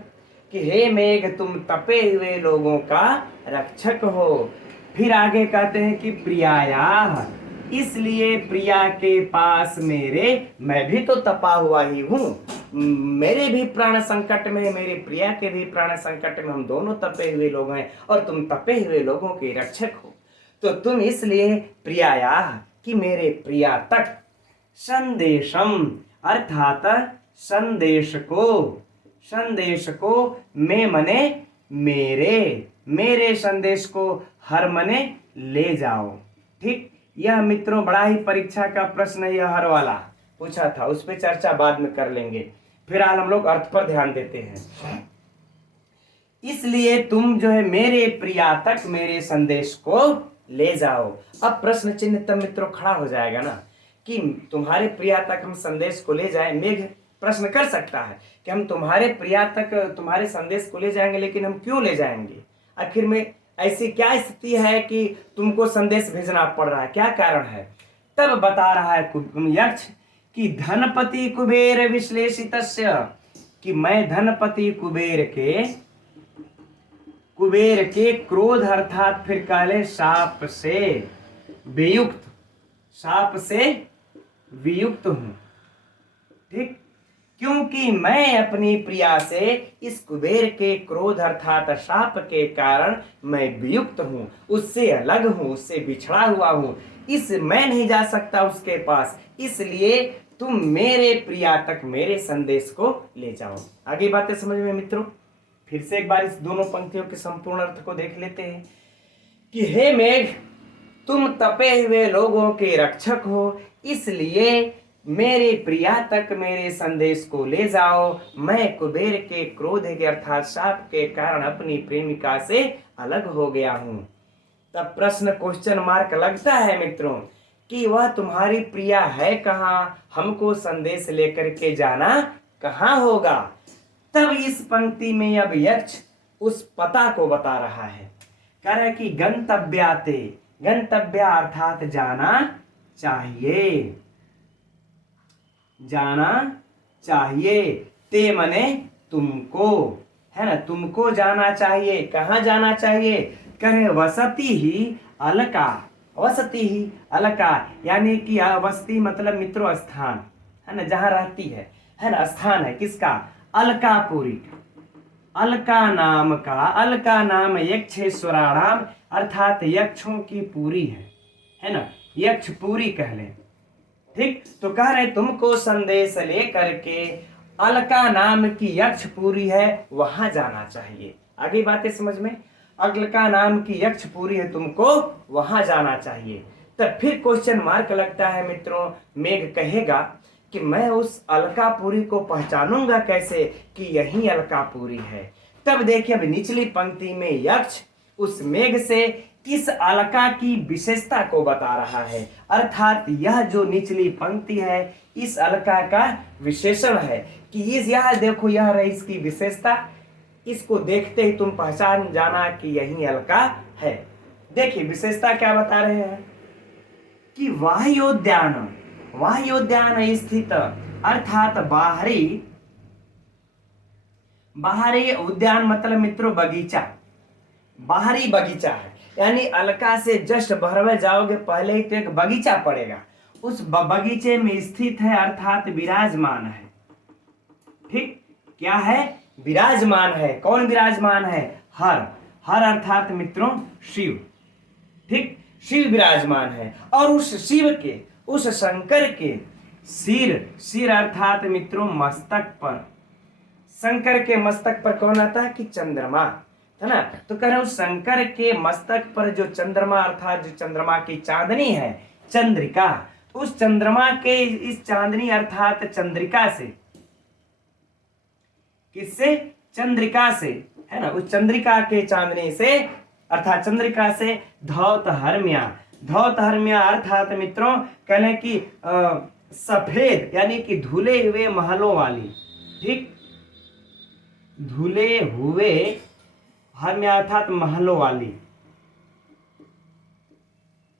कि हे मेघ तुम तपे हुए लोगों का रक्षक हो। फिर आगे कहते हैं कि प्रियाया, इसलिए प्रिया के पास मेरे, मैं भी तो तपा हुआ ही हूं, मेरे भी प्राण संकट में, मेरे प्रिया के भी प्राण संकट में, हम दोनों तपे हुए लोग हैं और तुम तपे हुए लोगों के रक्षक हो। तो तुम इसलिए प्रियाया कि मेरे प्रिया तक संदेशम अर्थात संदेश को मैं मने मेरे संदेश को हर मने ले जाओ। ठीक, यह मित्रों बड़ा ही परीक्षा का प्रश्न है, यह हर वाला पूछा था, उस पर चर्चा बाद में कर लेंगे। फिलहाल हम लोग अर्थ पर ध्यान देते हैं। इसलिए तुम जो है मेरे प्रिया तक मेरे संदेश को ले जाओ। अब प्रश्न चिन्ह तब मित्रों खड़ा हो जाएगा ना कि तुम्हारे प्रिया तक हम संदेश को ले जाए। मेघ प्रश्न कर सकता है कि हम तुम्हारे प्रिया तक तुम्हारे संदेश को ले जाएंगे, लेकिन हम क्यों ले जाएंगे, आखिर में ऐसी क्या स्थिति है कि तुमको संदेश भेजना पड़ रहा है, क्या कारण है। तब बता रहा है यक्ष कि धनपति कुबेर विश्लेषितस्य, कि मैं धनपति कुबेर के क्रोध अर्थात फिर काले शाप से वियुक्त हूं। ठीक, क्योंकि मैं अपनी प्रिया से इस कुबेर के क्रोध अर्थात शाप के कारण मैं वियुक्त हूं, उससे अलग हूं, उससे बिछड़ा हुआ हूं, मैं नहीं जा सकता उसके पास, इसलिए तुम मेरे प्रिया तक मेरे संदेश को ले जाओ। आगे बातें समझ में मित्रों, फिर से एक बार इस दोनों पंक्तियों के संपूर्ण अर्थ को देख लेते हैं कि हे मेघ तुम तपे हुए लोगों के रक्षक हो, इसलिए मेरे प्रिया तक मेरे संदेश को ले जाओ। मैं कुबेर के क्रोध के अर्थात शाप के कारण अपनी प्रेमिका से अलग हो गया हूं। तब प्रश्न क्वेश्चन मार्क लगता है मित्रों कि वह तुम्हारी प्रिया है कहाँ, हमको संदेश लेकर के जाना कहाँ होगा। तब इस पंक्ति में अब यक्ष उस पता को बता रहा है, कह रहा है कि गंतव्याते, गंतव्य अर्थात जाना चाहिए, ते मने तुमको, है ना, तुमको जाना चाहिए। कहाँ जाना चाहिए, कहे वसती ही अलका, यानी कि वसती मतलब मित्रों स्थान, है ना, जहाँ रहती है ना, स्थान है किसका, अलकापुरी। अलका नाम यक्षेश्वराणाम अर्थात यक्षों की पुरी है ना, यक्षपुरी कह लें। ठीक, तो कह रहे तुमको संदेश ले करके अलका नाम की यक्षपुरी है वहां जाना चाहिए। आगे बातें समझ में, अलका नाम की यक्षपुरी है, तुमको वहां जाना चाहिए। तब फिर क्वेश्चन मार्क लगता है मित्रों, मेघ कहेगा कि मैं उस अलकापुरी को पहचानूंगा कैसे कि यही अलकापुरी है। तब देखिए अब निचली पंक्ति में यक्ष उस मेघ से इस अलका की विशेषता को बता रहा है, अर्थात यह जो निचली पंक्ति है इस अलका का विशेषण है कि यह देखो, यह रही इसकी विशेषता, इसको देखते ही तुम पहचान जाना कि यही अलका है। देखिए विशेषता क्या बता रहे हैं कि वाह्योद्यान स्थित अर्थात बाहरी उद्यान मतलब मित्रों बगीचा, बाहरी बगीचा है, यानी अलका से जस्ट भरवे जाओगे पहले ही तो एक बगीचा पड़ेगा, उस बगीचे में स्थित है अर्थात विराजमान है। ठीक, क्या है? विराजमान है। कौन विराजमान है? हर। हर अर्थात मित्रों शिव। ठीक, शिव विराजमान है और उस शिव के, उस शंकर के सिर, सिर अर्थात मित्रों मस्तक पर, शंकर के मस्तक पर कौन आता है? कि चंद्रमा, है ना। तो कह रहे हो शंकर के मस्तक पर जो चंद्रमा अर्थात जो चंद्रमा की चांदनी है, चंद्रिका, तो उस चंद्रमा के इस चांदनी अर्थात चंद्रिका से, किससे? चंद्रिका से, है ना। उस चंद्रिका के चांदनी से अर्थात चंद्रिका से धौतहर्म्या, धौतहर्म्या अर्थात मित्रों कहने की सफेद यानी कि धुले हुए महलों वाली। ठीक, धुले हुए, हर्म्या अर्थात महलों वाली,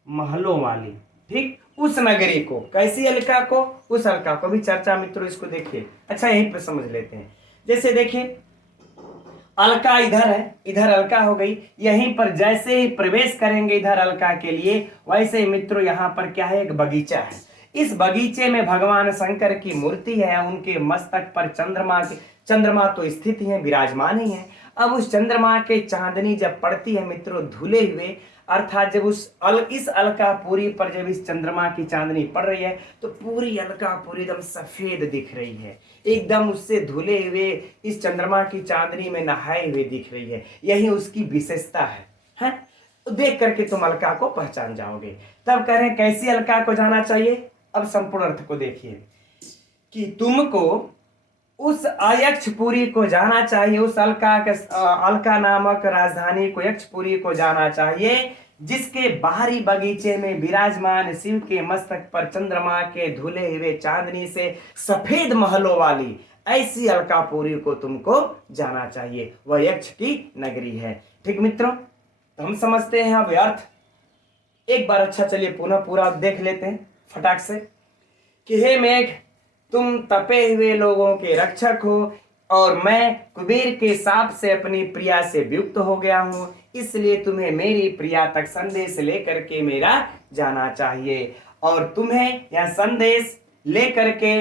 महलों वाली। ठीक, उस नगरी को, कैसी अलका को? उस अलका को भी चर्चा मित्रों, इसको देखिए। अच्छा यहीं पे समझ लेते हैं। जैसे देखिए अलका इधर है, इधर अलका हो गई, यहीं पर जैसे ही प्रवेश करेंगे इधर अलका के लिए, वैसे ही मित्रों यहाँ पर क्या है? एक बगीचा है। इस बगीचे में भगवान शंकर की मूर्ति है, उनके मस्तक पर चंद्रमा के, चंद्रमा तो स्थित ही है, विराजमान ही है। अब उस चंद्रमा के चांदनी जब पड़ती है मित्रों धुले हुए, अर्थात जब इस अलकापुरी पर जब इस चंद्रमा की चांदनी पड़ रही है तो पूरी अलकापुरी एकदम सफेद दिख रही है, एकदम उससे धुले हुए इस चंद्रमा की चांदनी में नहाए हुए दिख रही है। यही उसकी विशेषता है? तो देख करके तुम अलका को पहचान जाओगे। तब कह रहे हैं कैसी अलका को जाना चाहिए? अब संपूर्ण अर्थ को देखिए कि तुमको उस यक्षपुरी को जाना चाहिए, उस अलका नामक राजधानी को, यक्षपुरी को जाना चाहिए, जिसके बाहरी बगीचे में विराजमान शिव के मस्तक पर चंद्रमा के धुले हुए चांदनी से सफेद महलों वाली ऐसी अलकापुरी को तुमको जाना चाहिए, वह यक्ष की नगरी है। ठीक मित्रों, तो हम समझते हैं अब अर्थ एक बार। अच्छा चलिए पुनः पूरा देख लेते हैं फटाक से कि हे मेघ, तुम तपे हुए लोगों के रक्षक हो और मैं कुबेर के शाप से अपनी प्रिया से वियुक्त हो गया हूं, इसलिए तुम्हें मेरी प्रिया तक संदेश लेकर के मेरा जाना चाहिए और तुम्हें यह संदेश लेकर के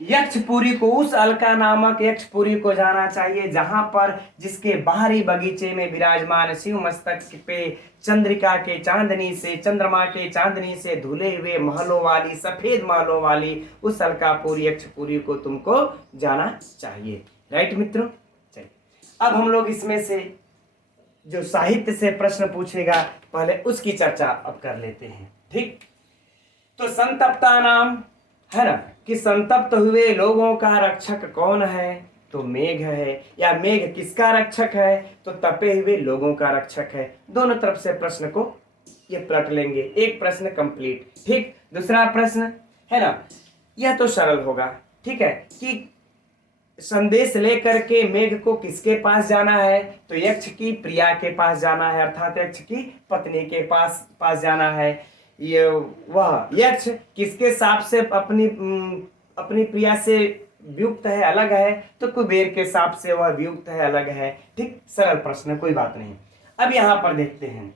यक्षपुरी को, उस अलका नामक यक्षपुरी को जाना चाहिए, जहां पर जिसके बाहरी बगीचे में विराजमान शिव मस्तक पे चंद्रिका के चांदनी से, चंद्रमा के चांदनी से धुले हुए महलों वाली, सफेद महलों वाली उस अलकापुरी यक्षपुरी को तुमको जाना चाहिए। राइट मित्रों, चलिए अब हम लोग इसमें से जो साहित्य से प्रश्न पूछेगा पहले उसकी चर्चा अब कर लेते हैं। ठीक, तो संतप्ता नाम, है ना, कि संतप्त हुए लोगों का रक्षक कौन है? तो मेघ है। या मेघ किसका रक्षक है? तो तपे हुए लोगों का रक्षक है। दोनों तरफ से प्रश्न को ये पलट लेंगे, एक प्रश्न कंप्लीट। ठीक, दूसरा प्रश्न है ना, यह तो सरल होगा। ठीक है, कि संदेश लेकर के मेघ को किसके पास जाना है? तो यक्ष की प्रिया के पास जाना है, अर्थात यक्ष की पत्नी के पास जाना है। ये वह यक्ष किसके शाप से अपनी प्रिया से वियुक्त है, अलग है? तो कुबेर के शाप से वह वियुक्त है, अलग है। ठीक, सरल प्रश्न, कोई बात नहीं। अब यहां पर देखते हैं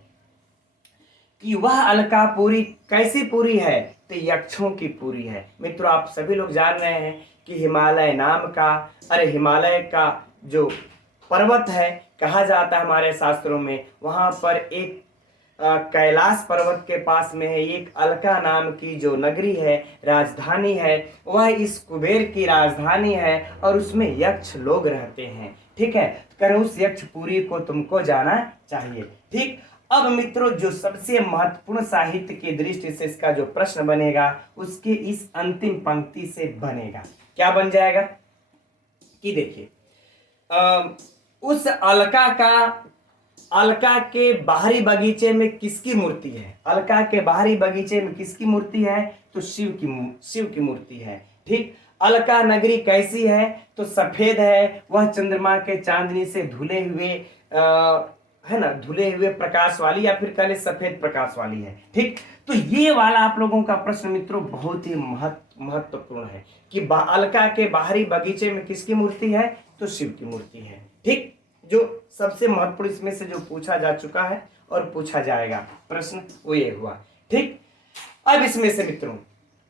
कि वह अलकापुरी कैसी पुरी है? तो यक्षों की पुरी है। मित्रों, आप सभी लोग जान रहे हैं कि हिमालय नाम का, हिमालय का जो पर्वत है कहा जाता है हमारे शास्त्रों में, वहां पर एक कैलाश पर्वत के पास में है एक अलका नाम की जो नगरी है, राजधानी है, वह इस कुबेर की राजधानी है और उसमें यक्ष लोग रहते हैं। ठीक है, कर उस यक्षपुरी को तुमको जाना चाहिए। ठीक, अब मित्रों जो सबसे महत्वपूर्ण साहित्य की दृष्टि से इसका जो प्रश्न बनेगा उसकी इस अंतिम पंक्ति से बनेगा। क्या बन जाएगा कि देखिए उस अलका के बाहरी बगीचे में किसकी मूर्ति है? अलका के बाहरी बगीचे में किसकी मूर्ति है? तो शिव की मूर्ति है। ठीक, अलका नगरी कैसी है? तो सफेद है, वह चंद्रमा के चांदनी से धुले हुए है ना, धुले हुए प्रकाश वाली या फिर कह सफेद प्रकाश वाली है। ठीक, तो ये वाला आप लोगों का प्रश्न मित्रों बहुत ही महत्वपूर्ण है कि अलका के बाहरी बगीचे में किसकी मूर्ति है? तो शिव की मूर्ति है। ठीक, जो सबसे महत्वपूर्ण इसमें से जो पूछा जा चुका है और पूछा जाएगा प्रश्न वो ये हुआ। ठीक, अब इसमें से मित्रों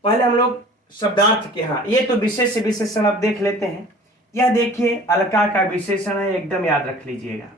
पहले हम लोग शब्दार्थ के, हाँ ये तो विशेष विशेषण अब देख लेते हैं। यह देखिए अलका का विशेषण है, एकदम याद रख लीजिएगा,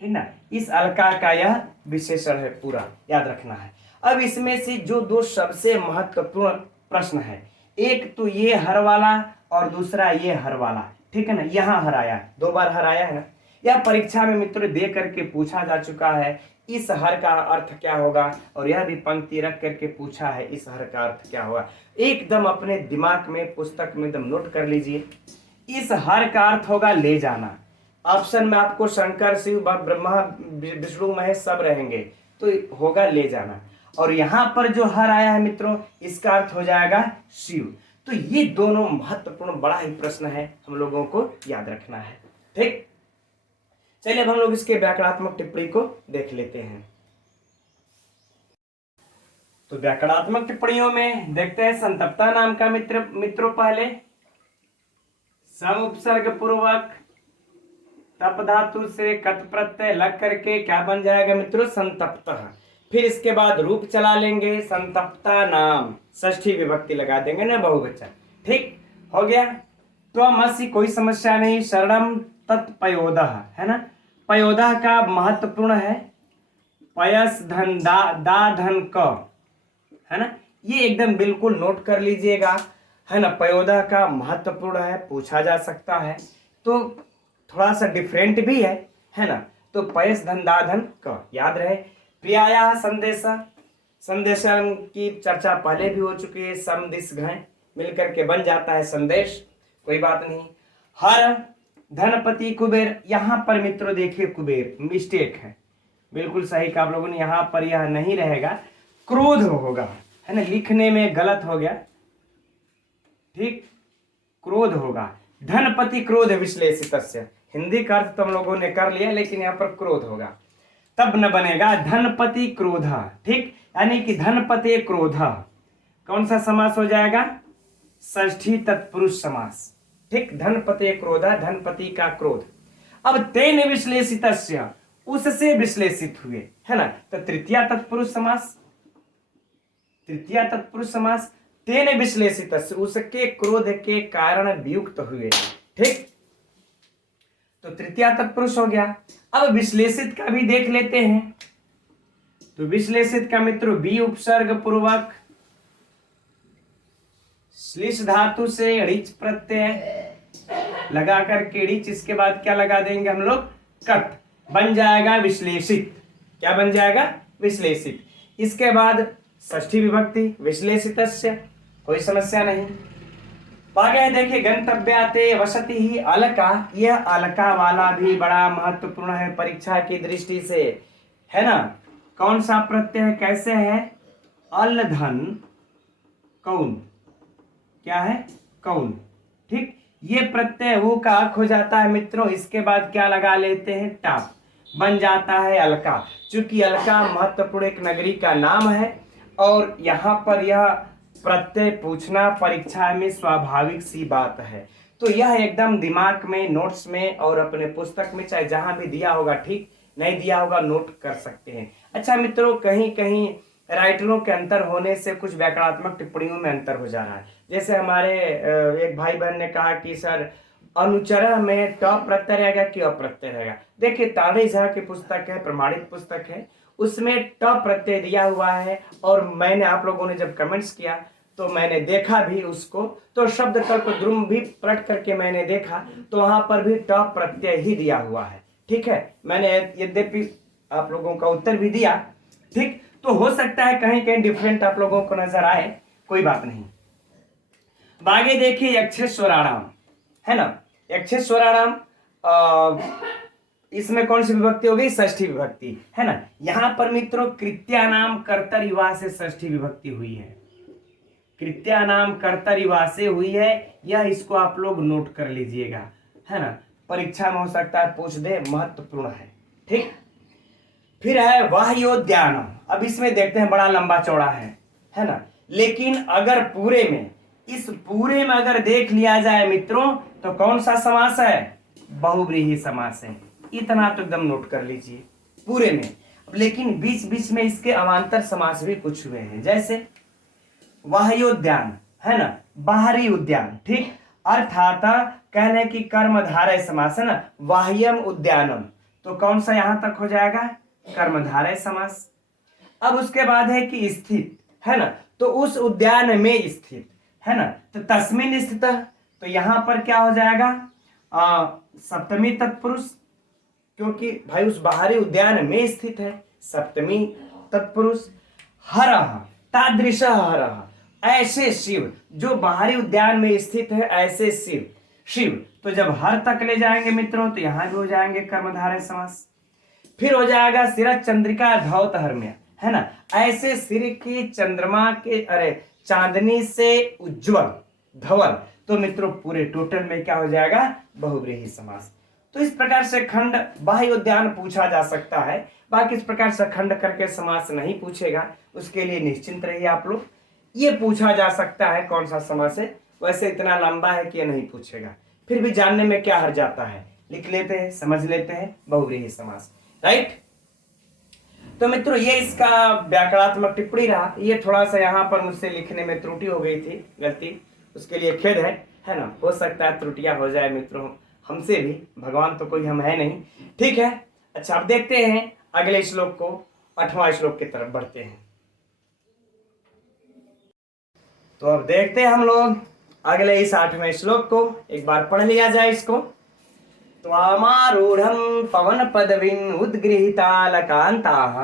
है ना। इस अलका का यह विशेषण है, पूरा याद रखना है। अब इसमें से जो दो सबसे महत्वपूर्ण प्रश्न है, एक तो ये हर वाला और दूसरा ये हर वाला, ठीक है ना। यहाँ हर आया, 2 बार हर आया है ना। यह परीक्षा में मित्रों दे करके पूछा जा चुका है, इस हर का अर्थ क्या होगा, और यह भी पंक्ति रख करके पूछा है इस हर का अर्थ क्या होगा। एकदम अपने दिमाग में पुस्तक में एकदम नोट कर लीजिए। इस हर का अर्थ होगा ले जाना। ऑप्शन में आपको शंकर, शिव, ब्रह्मा, विष्णु, महेश सब रहेंगे, तो होगा ले जाना। और यहां पर जो हर आया है मित्रों, इसका अर्थ हो जाएगा शिव। तो ये दोनों महत्वपूर्ण बड़ा ही प्रश्न है, हम लोगों को याद रखना है। ठीक, चलिए अब हम लोग इसके व्याकरणात्मक टिप्पणी को देख लेते हैं। तो व्याकरणात्मक टिप्पणियों में देखते हैं संतप्ता नाम का मित्रों पहले सम उपसर्ग पूर्वक तप धातु से कत प्रत्यय लग करके क्या बन जाएगा मित्रों, संतप्तः। फिर इसके बाद रूप चला लेंगे, संतप्ता नाम, षष्ठी विभक्ति लगा देंगे ना, बहुवचन। ठीक हो गया। त्वमसि कोई समस्या नहीं, शरणम तत्पयोदः, है ना। पयोदः का महत्वपूर्ण है, पयस धन दा धन क, है ना। ये एकदम बिल्कुल नोट कर लीजिएगा, है ना। पयोदः का महत्वपूर्ण है, पूछा जा सकता है, तो थोड़ा सा डिफरेंट भी है ना। तो पयस धन दा धन क याद रहे। प्रियाया संदेशा, संदेशम की चर्चा पहले भी हो चुकी है, सम दिस घय मिलकर के बन जाता है संदेश, कोई बात नहीं। हर धनपति कुबेर, यहां पर मित्रों देखिए कुबेर मिस्टेक है, बिल्कुल सही कहा आप लोगों ने, यहां पर यह नहीं रहेगा, क्रोध होगा, है ना, लिखने में गलत हो गया। ठीक, क्रोध होगा, धनपति क्रोध विश्लेषितस्य, हिंदी का अर्थ तो हम लोगों ने कर लिया, लेकिन यहाँ पर क्रोध होगा, तब न बनेगा धनपति क्रोध। ठीक, यानी कि धनपति क्रोध कौन सा समास हो जाएगा, षष्ठी तत्पुरुष समास। ठीक, धनपति क्रोध, धनपति का क्रोध। अब तेन विश्लेषितस्य, उससे विश्लेषित हुए, है ना, तो तृतीया तत्पुरुष समास, तृतीया तत्पुरुष समास। तेन विश्लेषितस्य, उसके क्रोध के कारण वियुक्त हुए। ठीक, तो तृतीया तत्पुरुष हो गया। अब विश्लेषित का भी देख लेते हैं। तो विश्लेषित का मित्रों बी उपसर्ग पूर्वक श्लिष धातु से ऋच प्रत्यय लगा करके ऋच, इसके बाद क्या लगा देंगे हम लोग, कट, बन जाएगा विश्लेषित। क्या बन जाएगा, विश्लेषित। इसके बाद षष्ठी विभक्ति विश्लेषितस्य, कोई समस्या नहीं। आगे देखिए गंतव्याते वसति ही अलका, यह अलका वाला भी बड़ा महत्वपूर्ण है परीक्षा की दृष्टि से, है ना। कौन सा प्रत्यय कैसे है, अल धन कौन, क्या है, कौन। ठीक, ये प्रत्यय वो का अक हो जाता है मित्रों, इसके बाद क्या लगा लेते हैं, टाप, बन जाता है अलका। चूंकि अलका महत्वपूर्ण एक नगरी का नाम है, और यहाँ पर यह प्रत्यय पूछना परीक्षा में स्वाभाविक सी बात है, तो यह एकदम दिमाग में, नोट्स में और अपने पुस्तक में चाहे जहां भी दिया होगा, ठीक, नहीं दिया होगा नोट कर सकते हैं। अच्छा मित्रों, कहीं कहीं राइटरों के अंतर होने से कुछ व्याकरणात्मक टिप्पणियों में अंतर हो जा रहा है। जैसे हमारे एक भाई बहन ने कहा कि सर अनुचर में ट प्रत्यय रहेगा कि अप्रत्यय रहेगा। देखिए ताड़े झा की पुस्तक है, प्रमाणित पुस्तक है, उसमें ट प्रत्यय दिया हुआ है, और मैंने, आप लोगों ने जब कमेंट्स किया तो मैंने देखा भी उसको, तो शब्द कल्प द्रुम भी पलट करके मैंने देखा, तो वहां पर भी ट प्रत्यय ही दिया हुआ है। ठीक है, मैंने यद्यपि आप लोगों का उत्तर भी दिया, ठीक, तो हो सकता है कहीं कहीं डिफरेंट आप लोगों को नजर आए, कोई बात नहीं। आगे देखिए यक्षेश्वराणाम, है ना, यक्षेश्वराणाम, इसमें कौन सी विभक्ति हो गई, षष्ठी विभक्ति, है ना। यहां पर मित्रों कृत्यानाम कर्तरिवा से षष्ठी विभक्ति हुई है, कृत्यानाम कर्तरिवा से हुई है, यह इसको आप लोग नोट कर लीजिएगा, है ना, परीक्षा में हो सकता है पूछ दे, महत्वपूर्ण है। ठीक, फिर है वाह्योद्यानम। अब इसमें देखते हैं बड़ा लंबा चौड़ा है ना, लेकिन अगर पूरे में, इस पूरे में अगर देख लिया जाए मित्रों, तो कौन सा समास है, बहुव्रीहि समास है। इतना तो एकदम नोट कर लीजिए पूरे में। लेकिन बीच बीच में इसके अवान्तर समास भी कुछ हुए हैं, जैसे वाह्योद्यान है ना, बाहरी उद्यान, ठीक। अर्थात कहने की कर्मधारय समास है ना, वाह्यम उद्यानम, तो कौन सा यहां तक हो जाएगा, कर्मधारय समास। अब उसके बाद है कि स्थित है ना, तो उस उद्यान में स्थित है ना, तो तस्मिन स्थित, तो यहां पर क्या हो जाएगा, सप्तमी तत्पुरुष, क्योंकि भाई उस बाहरी उद्यान में स्थित है, सप्तमी तत्पुरुष। हरः, तादृशः हरः, ऐसे शिव, जो बाहरी उद्यान में स्थित है ऐसे शिव, शिव, तो जब हर तक ले जाएंगे मित्रों तो यहां भी हो जाएंगे कर्मधारय समास। फिर हो जाएगा सिर चंद्रिका धौत हर्म्य, है ना, ऐसे सिर की चंद्रमा के, अरे चांदनी से उज्जवल, धवल, तो मित्रों पूरे टोटल में क्या हो जाएगा, बहुव्रीहि समास। तो इस प्रकार से खंड बाह्य उद्यान पूछा जा सकता है। बाकी इस प्रकार से खंड करके समास नहीं पूछेगा, उसके लिए निश्चिंत रहिए आप लोग। ये पूछा जा सकता है कौन सा समास है, वैसे इतना लंबा है कि ये नहीं पूछेगा, फिर भी जानने में क्या हर्ज जाता है, लिख लेते हैं, समझ लेते हैं, बहुव्रीहि समास, राइट। तो मित्रों ये इसका व्याकरणात्मक टिप्पणी रहा। ये थोड़ा सा यहाँ पर मुझसे लिखने में त्रुटि हो गई थी, गलती, उसके लिए खेद है ना, हो सकता है त्रुटियां हो जाए मित्रों, हमसे भी, भगवान तो कोई हम है नहीं, ठीक है। अच्छा अब देखते हैं अगले श्लोक को, 8वां श्लोक की तरफ बढ़ते हैं। तो अब देखते हैं हम लोग अगले इस 8वें श्लोक को, एक बार पढ़ लिया जाए इसको। त्वामारूढ़ं पवन पदवीं उद्गृहीतालकान्ताः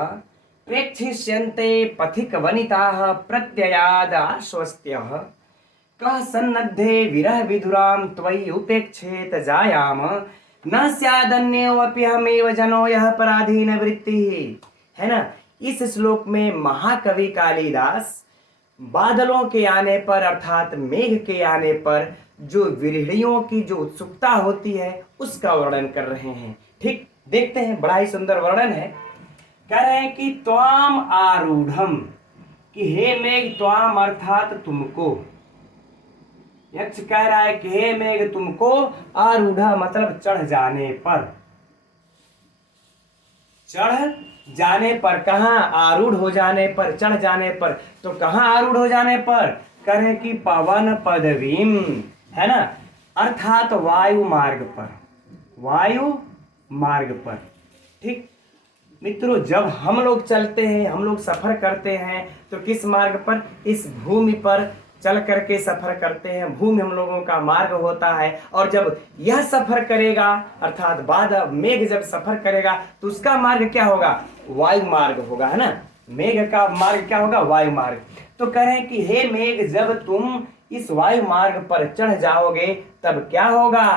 प्रेक्षिष्यन्ते पथिक वनिताः प्रत्ययाद आश्वस्त्यः कः सन्नद्धे विरह विधुरां त्वयि उपेक्षेत जायाम न स्यादन्योऽपि हमेव जनो यः पराधीन वृत्तिः, है ना। इस श्लोक में महाकवि कालिदास बादलों के आने पर अर्थात मेघ के आने पर जो विरहिणियों की जो उत्सुकता होती है उसका वर्णन कर रहे हैं, ठीक। देखते हैं, बड़ा ही सुंदर वर्णन है। कह रहे हैं कि त्वाम आरूढ़म, कि हे मेघ, त्वाम अर्थात तुमको, यक्ष कह रहा है कि हे मेघ तुमको, आरूढ़ मतलब चढ़ जाने पर, चढ़ जाने पर, कहां, आरूढ़ हो जाने पर, चढ़ जाने पर, तो कहां आरूढ़ हो जाने पर, कहे कि पवन पदवीम, है ना, अर्थात वायु मार्ग पर, वायु मार्ग पर, ठीक। मित्रों जब हम लोग चलते हैं, हम लोग सफर करते हैं, तो किस मार्ग पर, इस भूमि पर चल करके सफर करते हैं, भूमि हम लोगों का मार्ग होता है। और जब यह सफर करेगा अर्थात बादल मेघ जब सफर करेगा तो उसका मार्ग क्या होगा, वायु मार्ग होगा, है ना, मेघ का मार्ग क्या होगा, वायु मार्ग। तो कहें कि हे मेघ जब तुम इस वायु मार्ग पर चढ़ जाओगे तब क्या होगा,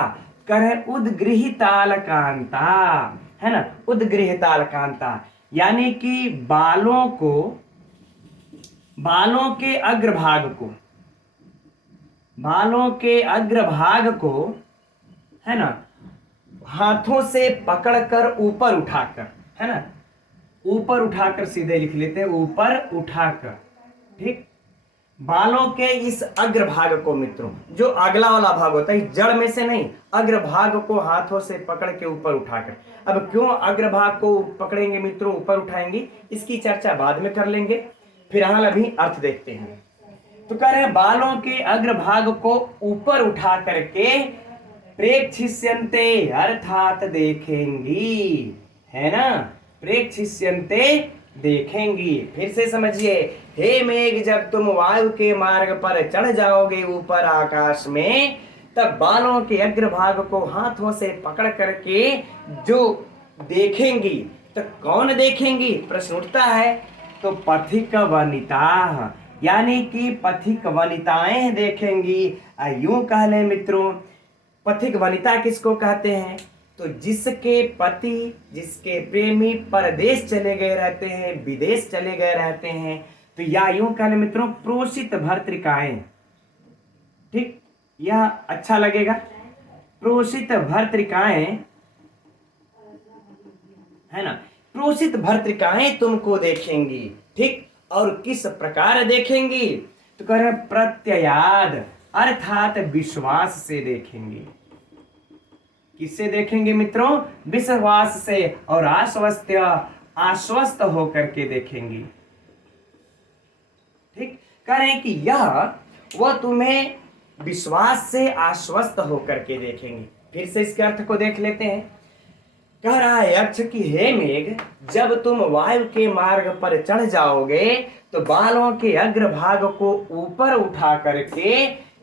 कहें उद्गृहिताल कांता, है ना, उद्गृहिताल कांता, यानी कि बालों को, बालों के अग्रभाग को, बालों के अग्रभाग को, है ना, हाथों से पकड़कर ऊपर उठाकर, है ना, ऊपर उठाकर, सीधे लिख लेते हैं, ऊपर उठाकर, ठीक। बालों के इस अग्रभाग को मित्रों, जो अगला वाला भाग होता है जड़ में से नहीं, अग्रभाग को हाथों से पकड़ के ऊपर उठाकर। अब क्यों अग्रभाग को पकड़ेंगे मित्रों, ऊपर उठाएंगे, इसकी चर्चा बाद में कर लेंगे, फिलहाल अभी अर्थ देखते हैं। तो कह रहे हैं बालों के अग्रभाग को ऊपर उठा करके प्रेक्षिष्यन्ते अर्थात देखेंगी, है ना, प्रेक्षिष्यन्ते देखेंगी। फिर से समझिए, हे मेघ जब तुम वायु के मार्ग पर चढ़ जाओगे ऊपर आकाश में, तब बालों के अग्रभाग को हाथों से पकड़ करके जो देखेंगी, तो कौन देखेंगी, प्रश्न उठता है। तो पथिक वनिता, यानी कि पथिक वनिताएं देखेंगी। यूं कह ले मित्रों, पथिक वनिता किसको कहते हैं, तो जिसके पति, जिसके प्रेमी परदेश चले गए रहते हैं, विदेश चले गए रहते हैं, तो या यूं कह ले मित्रों प्रोषित भर्तृकाएं, ठीक, यह अच्छा लगेगा, प्रोषित भर्तृकाएं, है ना, प्रोषित भर्तृकाएं तुमको देखेंगी, ठीक। और किस प्रकार देखेंगी, तो कह रहे प्रत्ययाद अर्थात विश्वास से देखेंगी, किससे देखेंगे मित्रों? विश्वास से और आश्वस्त होकर के देखेंगी। ठीक, कह रहे हैं कि यह वह तुम्हें विश्वास से आश्वस्त होकर के देखेंगी। फिर से इसके अर्थ को देख लेते हैं। कह रहा है यक्ष कि हे मेघ, जब तुम वायु के मार्ग पर चढ़ जाओगे तो बालों के अग्रभाग को ऊपर उठा करके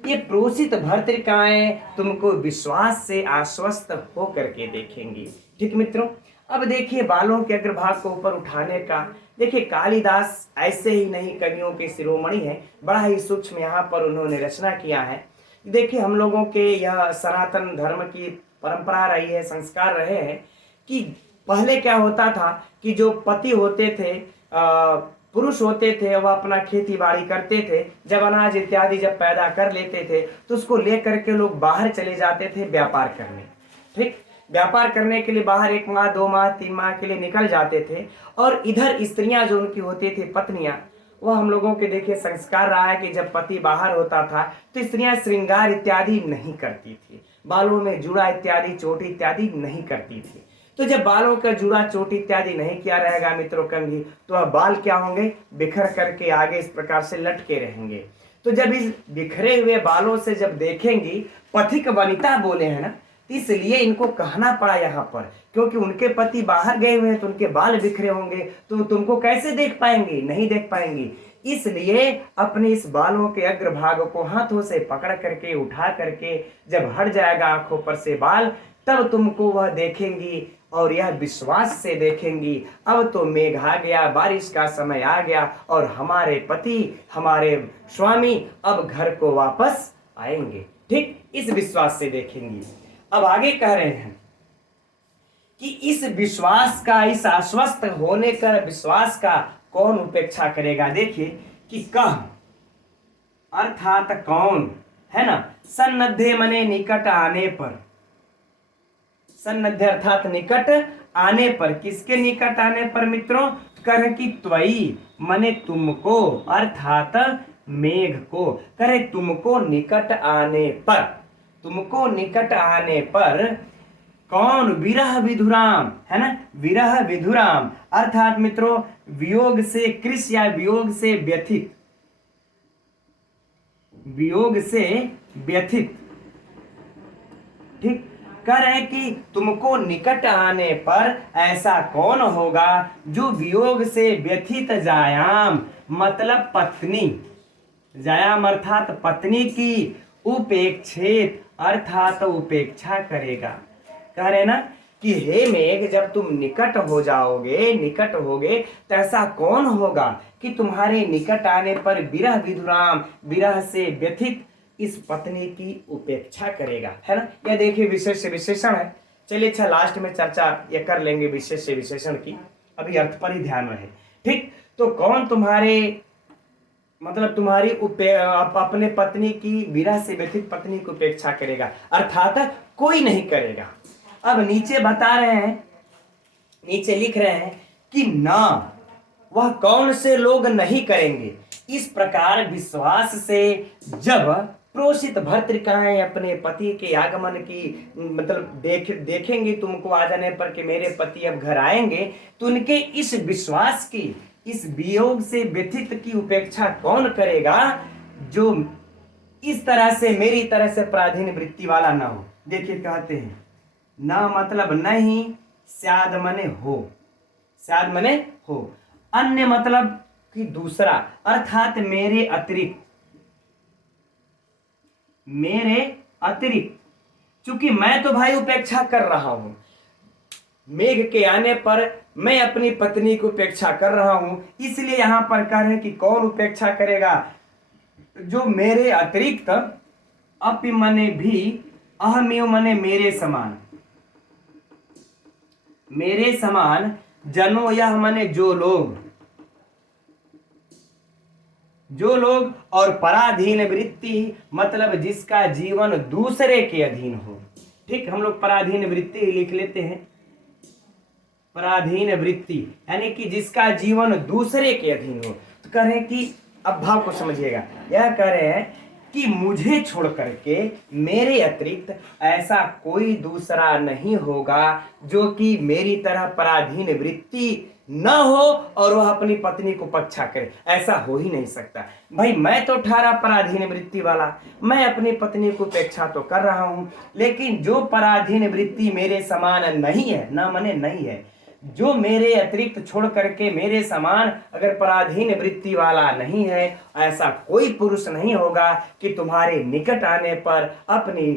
ये प्रोषित भर्तृकाएं तुमको विश्वास से आश्वस्त होकर के देखेंगी। ठीक मित्रों, अब देखिए बालों के अग्रभाग को ऊपर उठाने का, देखिए कालिदास ऐसे ही नहीं कवियों के शिरोमणि है, बड़ा ही सूक्ष्म यहाँ पर उन्होंने रचना किया है। देखिए हम लोगों के यह सनातन धर्म की परंपरा रही है, संस्कार रहे हैं कि पहले क्या होता था कि जो पति होते थे, पुरुष होते थे, वह अपना खेती बाड़ी करते थे। जब अनाज इत्यादि जब पैदा कर लेते थे तो उसको लेकर के लोग बाहर चले जाते थे व्यापार करने। ठीक, व्यापार करने के लिए बाहर 1 माह 2 माह 3 माह के लिए निकल जाते थे। और इधर स्त्रियां जो उनकी होती थी, पत्नियां, वह हम लोगों के देखिए संस्कार रहा है कि जब पति बाहर होता था तो स्त्रियां श्रृंगार इत्यादि नहीं करती थी, बालों में जुड़ा इत्यादि चोटी इत्यादि नहीं करती थी। तो जब बालों का जुड़ा चोट इत्यादि नहीं किया रहेगा मित्रों कंघी, तो वह बाल क्या होंगे? बिखर करके आगे इस प्रकार से लटके रहेंगे। तो जब इस बिखरे हुए बालों से जब देखेंगी, पथिक वनिता बोले हैं ना, इसलिए इनको कहना पड़ा यहाँ पर, क्योंकि उनके पति बाहर गए हुए हैं तो उनके बाल बिखरे होंगे, तो तुमको कैसे देख पाएंगी? नहीं देख पाएंगी। इसलिए अपने इस बालों के अग्रभाग को हाथों से पकड़ करके उठा करके जब हट जाएगा आंखों पर से बाल, तब तुमको वह देखेंगी और यह विश्वास से देखेंगी। अब तो मेघ आ गया, बारिश का समय आ गया और हमारे पति, हमारे स्वामी अब घर को वापस आएंगे। ठीक, इस विश्वास से देखेंगी। अब आगे कह रहे हैं कि इस विश्वास का, इस आश्वस्त होने का विश्वास का कौन उपेक्षा करेगा? देखिए कि कह अर्थात कौन, है ना, सन्नद्धे मने निकट आने पर, सन्नद्ध अर्थात निकट आने पर, किसके निकट आने पर मित्रों? कह कि त्वयि मने तुमको, अर्थात मेघ को, करे तुमको निकट आने पर, तुमको निकट आने पर कौन? विरह विधुराम, है ना, विरह विधुराम अर्थात मित्रों वियोग से कृश या वियोग से व्यथित, वियोग से व्यथित। ठीक, कह रहे कि तुमको निकट आने पर ऐसा कौन होगा जो वियोग से व्यथित जायाम, मतलब पत्नी, जायाम अर्थात पत्नी की, उपेक्षित अर्थात उपेक्षा करेगा। कह रहे ना कि हे मेघ, जब तुम निकट हो जाओगे, निकट होगे, तो ऐसा कौन होगा कि तुम्हारे निकट आने पर विरह विधुराम, विरह से व्यथित इस पत्नी की उपेक्षा करेगा, है ना। यह देखिए विशेष विशेषण है। चलिए अच्छा, लास्ट में चर्चा ये कर लेंगे विशेष विशेषण की, अभी अर्थ पर ही ध्यान रहे। ठीक, तो कौन तुम्हारे मतलब तुम्हारी अपने पत्नी की, विरह से व्यथित पत्नी की उपेक्षा करेगा, अर्थात कोई नहीं करेगा। अब नीचे बता रहे हैं, नीचे लिख रहे हैं कि ना, वह कौन से लोग नहीं करेंगे? इस प्रकार विश्वास से जब प्रोषित भर्तृकाएं अपने पति के आगमन की मतलब देखेंगे तुमको आ जाने पर कि मेरे पति अब घर आएंगे, तो उनके इस विश्वास की, इस वियोग से व्यथित की उपेक्षा कौन करेगा जो इस तरह से, मेरी तरह से पराधीन वृत्ति वाला ना हो। देखिए कहते हैं न मतलब नहीं, स्याद मने हो, स्याद मने हो, अन्य मतलब कि दूसरा, अर्थात मेरे अतिरिक्त, मेरे अतिरिक्त, क्योंकि मैं तो भाई उपेक्षा कर रहा हूं, मेघ के आने पर मैं अपनी पत्नी को उपेक्षा कर रहा हूं, इसलिए यहां पर कह रहे हैं कि कौन उपेक्षा करेगा? जो मेरे अतिरिक्त, अपि मने भी, अहमेव मने मेरे समान, मेरे समान, जनो यह मने जो लोग, जो लोग, और पराधीन वृत्ति मतलब जिसका जीवन दूसरे के अधीन हो। ठीक, हम लोग पराधीन वृत्ति ही लिख लेते हैं, पराधीन वृत्ति यानी कि जिसका जीवन दूसरे के अधीन हो। तो कह रहे हैं कि अब भाव को समझिएगा, यह कह रहे हैं कि मुझे छोड़ करके मेरे अतिरिक्त ऐसा कोई दूसरा नहीं होगा जो कि मेरी तरह पराधीन वृत्ति न हो और वह अपनी पत्नी को पक्षा करे। ऐसा हो ही नहीं सकता। भाई मैं तो ठहरा पराधीन वृत्ति वाला, मैं अपनी पत्नी को उपेक्षा तो कर रहा हूं, लेकिन जो पराधीन वृत्ति मेरे समान नहीं है, ना मने नहीं है, जो मेरे अतिरिक्त छोड़ करके मेरे समान अगर पराधीन वृत्ति वाला नहीं है, ऐसा कोई पुरुष नहीं होगा कि तुम्हारे निकट आने पर अपनी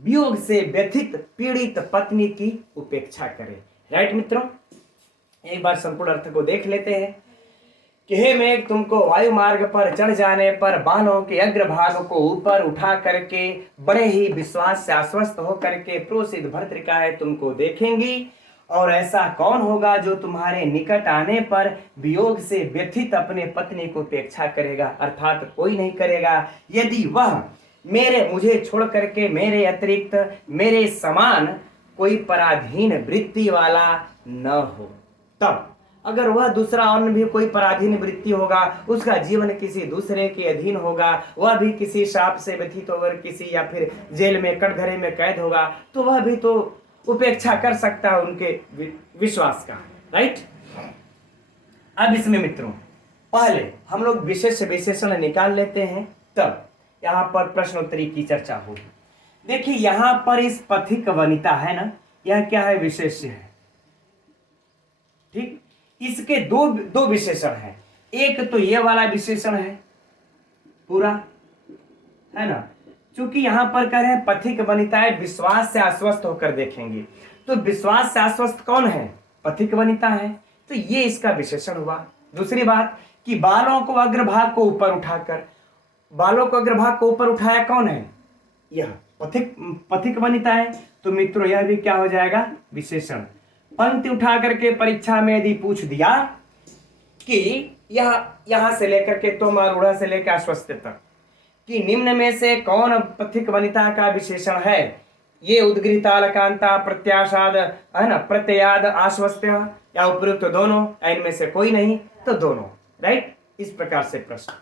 वियोग से व्यथित पीड़ित पत्नी की उपेक्षा करे। राइट मित्रों, एक बार संपूर्ण अर्थ को देख लेते हैं कि हे मेघ, तुमको वायु मार्ग पर चढ़ जाने पर बालों के अग्रभाग को ऊपर उठा करके बड़े ही विश्वास से आश्वस्त होकर के प्रोसित भर्तृकाएं तुमको देखेंगी, और ऐसा कौन होगा जो तुम्हारे निकट आने पर वियोग से व्यथित अपने पत्नी को उपेक्षा करेगा, अर्थात कोई नहीं करेगा यदि वह मुझे छोड़ करके मेरे अतिरिक्त मेरे समान कोई पराधीन वृत्ति वाला न हो। तब अगर वह दूसरा अन्य भी कोई पराधीन वृत्ति होगा, उसका जीवन किसी दूसरे के अधीन होगा, वह भी किसी शाप से व्यथित होकर किसी या फिर जेल में कटघरे में कैद होगा, तो वह भी तो उपेक्षा कर सकता है उनके विश्वास का। राइट, अब इसमें मित्रों पहले हम लोग विशेष विशेषण निकाल लेते हैं, तब यहाँ पर प्रश्नोत्तरी की चर्चा होगी। देखिए यहाँ पर इस पथिक वनिता है ना, यह क्या है, विशेष्य है। ठीक, इसके दो विशेषण हैं। एक तो ये वाला विशेषण है पूरा, है ना, क्योंकि यहां पर कह रहे हैं पथिक वनिताएं विश्वास से आश्वस्त होकर देखेंगे, तो विश्वास से आश्वस्त कौन है, पथिक वनिता है, तो ये इसका विशेषण हुआ। दूसरी बात कि बालों को अग्रभाग को ऊपर उठाकर, बालों को अग्रभाग को ऊपर उठाया कौन है, यह पथिक वनिता है, तो मित्रों यह भी क्या हो जाएगा, विशेषण। पंक्ति उठा करके परीक्षा में यदि पूछ दिया कि यहां से लेकर के तुम आरूढ़ा से लेकर आश्वस्त तक कि निम्न में से कौन पथिक वनिता का विशेषण है, ये उद्गृतालकांता प्रत्याशाद है ना, प्रत्ययाद आश्वस्त या उपयुक्त दोनों, इनमें से कोई नहीं तो दोनों। राइट, इस प्रकार से प्रश्न।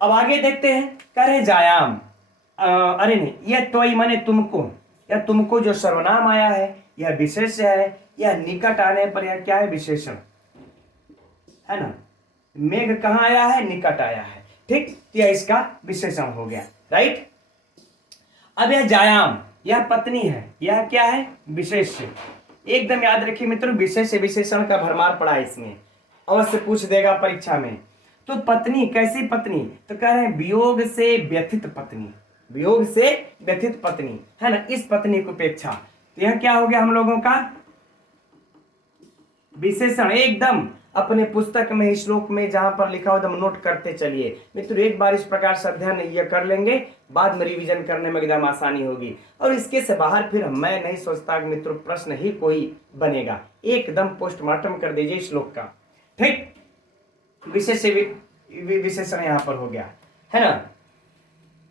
अब आगे देखते हैं, कह रहे जायाम, अरे नहीं, यह त्वयि माने तुमको, या तुमको जो सर्वनाम आया है यह विशेष है, यह निकट आने पर यह क्या है, विशेषण है ना। मेघ कहां आया है, निकट आया है। ठीक, यह इसका विशेषण हो गया। राइट, अब यह जायाम, यह पत्नी है, यह क्या है, विशेष। एकदम याद रखिए मित्रों, विशेष विशेषण का भरमार पड़ा इसमें, अवश्य पूछ देगा परीक्षा में। तो पत्नी, कैसी पत्नी, तो कह रहे हैं वियोग से व्यथित पत्नी, वियोग से व्यथित पत्नी है ना, इस पत्नी को उपेक्षा। तो यह क्या हो गया हम लोगों का विशेषण। एकदम अपने पुस्तक में श्लोक में जहां पर लिखा हो एकदम नोट करते चलिए मित्रों, एक बार इस प्रकार से अध्ययन यह कर लेंगे, बाद में रिवीजन करने में एकदम आसानी होगी। और इसके से बाहर फिर मैं नहीं सोचता कि मित्रों प्रश्न ही कोई बनेगा, एकदम पोस्टमार्टम कर दीजिए श्लोक का। ठीक, विशेष विशेषण यहां पर हो गया है ना।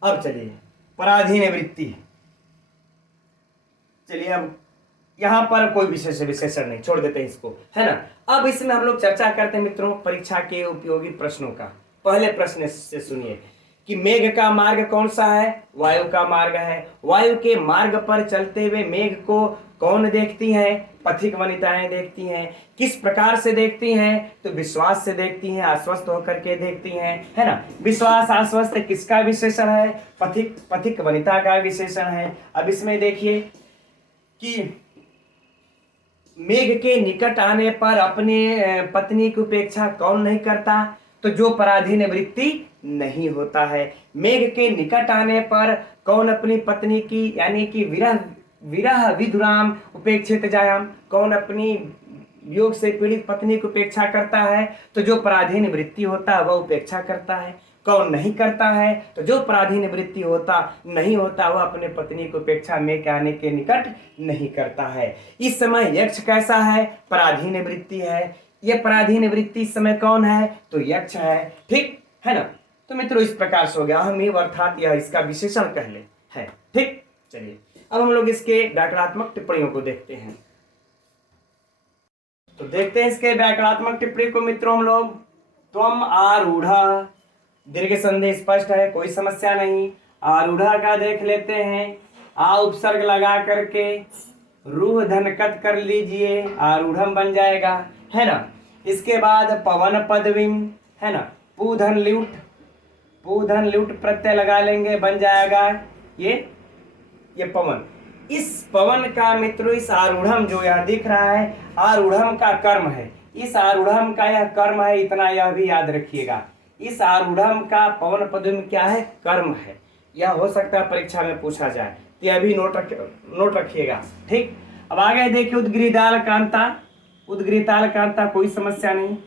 अब चलिए पराधीन वृत्ति, चलिए अब यहां पर कोई विशेष विशेषण नहीं, छोड़ देते हैं इसको, है ना। अब इसमें हम लोग चर्चा करते हैं मित्रों परीक्षा के उपयोगी प्रश्नों का। पहले प्रश्न से सुनिए कि मेघ का मार्ग कौन सा है, वायु का मार्ग है। वायु के मार्ग पर चलते हुए मेघ को कौन देखती है, पथिक वनिताएं देखती हैं। किस प्रकार से देखती हैं, तो विश्वास से देखती हैं, आश्वस्त होकर के देखती हैं, है ना। विश्वास आश्वस्त किसका विशेषण है, पथिक वनिता का विशेषण है। अब इसमें देखिए कि मेघ के निकट आने पर अपने पत्नी की उपेक्षा कौन नहीं करता, तो जो पराधीन वृत्ति नहीं होता है। मेघ के निकट आने पर कौन अपनी पत्नी की यानी कि विरह विधुराम उपेक्षित जायाम, कौन अपनी वियोग से पीड़ित पत्नी की उपेक्षा करता है, तो जो पराधीन वृत्ति होता है वह उपेक्षा करता है। कौन नहीं करता है, तो जो पराधीन वृत्ति होता नहीं होता वह अपने पत्नी को उपेक्षा में के आने के निकट नहीं करता है। इस समय यक्ष कैसा है, पराधीन वृत्ति है। यह पराधीन वृत्ति इस समय कौन है, तो यक्ष है। ठीक है ना। तो मित्रों इस प्रकार से हो गया, हम अर्थात यह इसका विशेषण कह ले है। ठीक, चलिए अब हम लोग इसके व्याकरणात्मक टिप्पणियों को देखते हैं। तो देखते हैं इसके व्याकरणात्मक टिप्पणी को मित्रों हम लोग। त्वम आरूढ़ा दीर्घ संधि स्पष्ट है, कोई समस्या नहीं। आरूढ़ा का देख लेते हैं। आ उपसर्ग लगा करके रूह धनकत कर लीजिए, आरूढ़म बन जाएगा, है ना। इसके बाद पवन पदवीम, है ना, पूधन ल्यूट, पूधन ल्यूट प्रत्यय लगा लेंगे, बन जाएगा ये पवन। इस पवन का मित्रों, इस आरूढ़म जो यह दिख रहा है, आरूढ़म का कर्म है, इस आरूढ़म का यह कर्म है, इतना यह भी याद रखिएगा। इस आरूढ़म का पवन पद में क्या है, कर्म है। यह हो सकता है परीक्षा में पूछा जाए, तो यह भी नोट रखिएगा, ठीक। अब आगे देखिए, उद्गृहताल कांता, उद्गृहताल कांता कोई समस्या नहीं,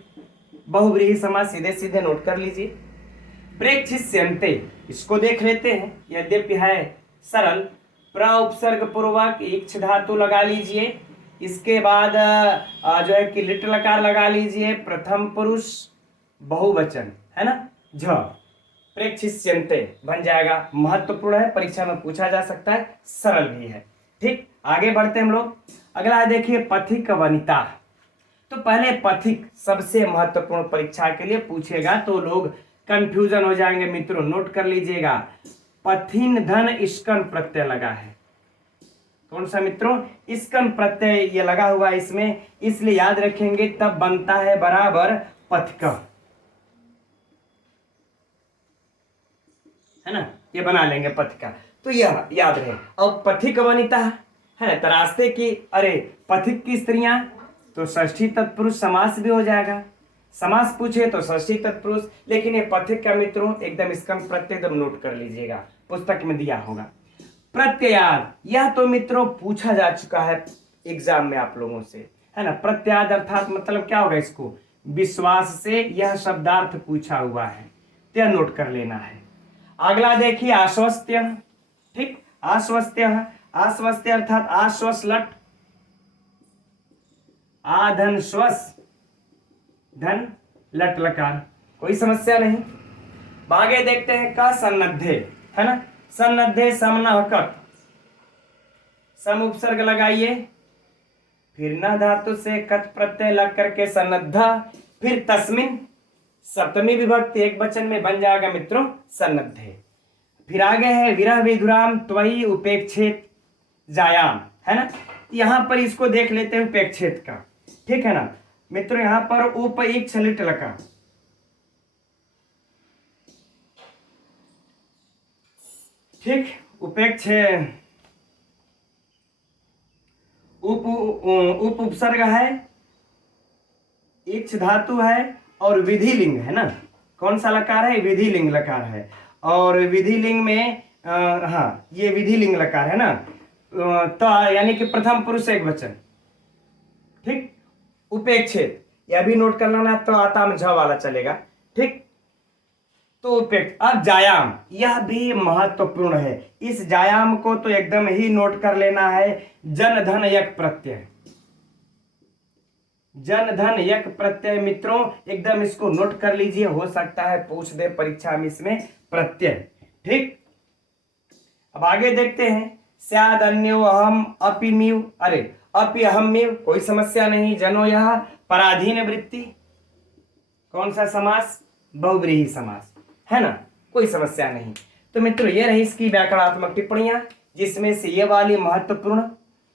बहुव्रीहि समास सीधे सीधे नोट कर लीजिए। प्रेक्षिष्यन्ते, इसको देख लेते हैं, यद्यपि है सरल। प्र उपसर्ग पूर्वक इक्ष धातु लगा लीजिए। इसके बाद जो है कि लिट लकार लगा लीजिए, प्रथम पुरुष बहुवचन, है ना, झ, प्रेक्षिष्यन्ते बन जाएगा। महत्वपूर्ण है, परीक्षा में पूछा जा सकता है, सरल भी है, ठीक। आगे बढ़ते हैं हम लोग। अगला देखिए, पथिक वनिता। तो पहले पथिक सबसे महत्वपूर्ण परीक्षा के लिए पूछेगा, तो लोग कंफ्यूजन हो जाएंगे मित्रों, नोट कर लीजिएगा। पथिन धन इस्कन प्रत्यय लगा है, कौन सा मित्रों, इस्कन प्रत्यय ये लगा हुआ है इसमें, इसलिए याद रखेंगे, तब बनता है बराबर पथिक, है ना, ये बना लेंगे पथिका, तो यह याद रहे। अब पथिक वनिता है ना, तरास्ते की, अरे पथिक की स्त्रियां, तो षष्ठी तत्पुरुष समास भी हो जाएगा। समास पूछे तो षष्ठी तत्पुरुष, लेकिन ये पथिक का मित्रों एकदम इसका प्रत्यय एकदम नोट कर लीजिएगा, पुस्तक में दिया होगा। प्रत्याद, यह तो मित्रों पूछा जा चुका है एग्जाम में आप लोगों से, है ना। प्रत्याद अर्थात मतलब क्या होगा, इसको विश्वास से यह शब्दार्थ पूछा हुआ है, तो यह नोट कर लेना है। अगला देखिए, आश्वस्त्य, ठीक, आश्वस्त्य, आश्वस्त्य अर्थात आश्वस लट, आधन श्वस, धन लट लकार, कोई समस्या नहीं। आगे देखते हैं, का सन्नद्धे, है ना, सन्नद्धे समनहकत, सम उपसर्ग लगाइए, फिर न धातु से कत प्रत्यय लग करके सन्नद्धा, फिर तस्मिन, सप्तमी विभक्ति एक वचन में बन जाएगा मित्रों सन्नद्धे। फिर आगे है, विरह विधुराम त्वयि उपेक्षेत जायाम, है ना। यहां पर इसको देख लेते हैं उपेक्षेत का, ठीक है ना मित्रों। यहां पर उप एक छलिट लका, ठीक, उपेक्षे उप उपसर्ग है, इक्ष धातु है और विधि लिंग है ना, कौन सा लकार है, विधि लिंग लकार है। और विधि लिंग में हाँ, ये विधि लिंग लकार है ना, तो यानी कि प्रथम पुरुष एक वचन, ठीक। उपेक्षित, यह भी नोट कर लेना, तो आता में झ वाला चलेगा, ठीक। तो उपेक्ष, अब जायाम, यह भी महत्वपूर्ण है, इस जायाम को तो एकदम ही नोट कर लेना है। जन धन यक प्रत्यय, जन धन यक प्रत्यय मित्रों एकदम इसको नोट कर लीजिए, हो सकता है पूछ दे परीक्षा में इसमें प्रत्यय, ठीक। अब आगे देखते हैं, स्याद अन्यो अहम अपिमिव, अरे अपि अहमिव, कोई समस्या नहीं। जनो यह पराधीन वृत्ति, कौन सा समास, बहुव्रीहि समास, है ना, कोई समस्या नहीं। तो मित्रों ये रही इसकी व्याकरणात्मक टिप्पणियां, जिसमें से ये वाली महत्वपूर्ण,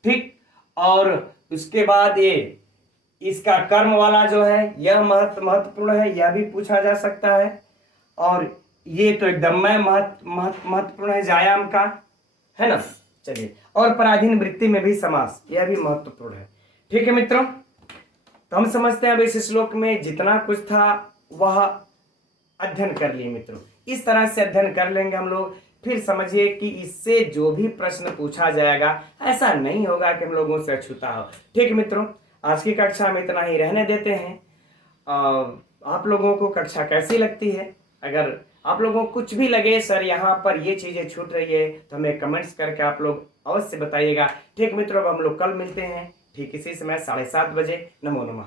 ठीक। और उसके बाद ये इसका कर्म वाला जो है यह महत्वपूर्ण है, यह भी पूछा जा सकता है। और ये तो एकदम में महत्वपूर्ण है जायाम का, है ना। चलिए, और पराधीन वृत्ति में भी समास, यह भी महत्वपूर्ण है, ठीक है मित्रों। तो हम समझते हैं अब इस श्लोक में जितना कुछ था वह अध्ययन कर लिए मित्रों। इस तरह से अध्ययन कर लेंगे हम लोग, फिर समझिए कि इससे जो भी प्रश्न पूछा जाएगा ऐसा नहीं होगा कि हम लोगों से अछूता हो, ठीक मित्रों। आज की कक्षा में इतना ही रहने देते हैं। आप लोगों को कक्षा कैसी लगती है, अगर आप लोगों को कुछ भी लगे सर यहाँ पर ये चीजें छूट रही है, तो हमें कमेंट्स करके आप लोग अवश्य बताइएगा, ठीक मित्रों। अब हम लोग कल मिलते हैं ठीक इसी समय 7:30 बजे। नमो नमः।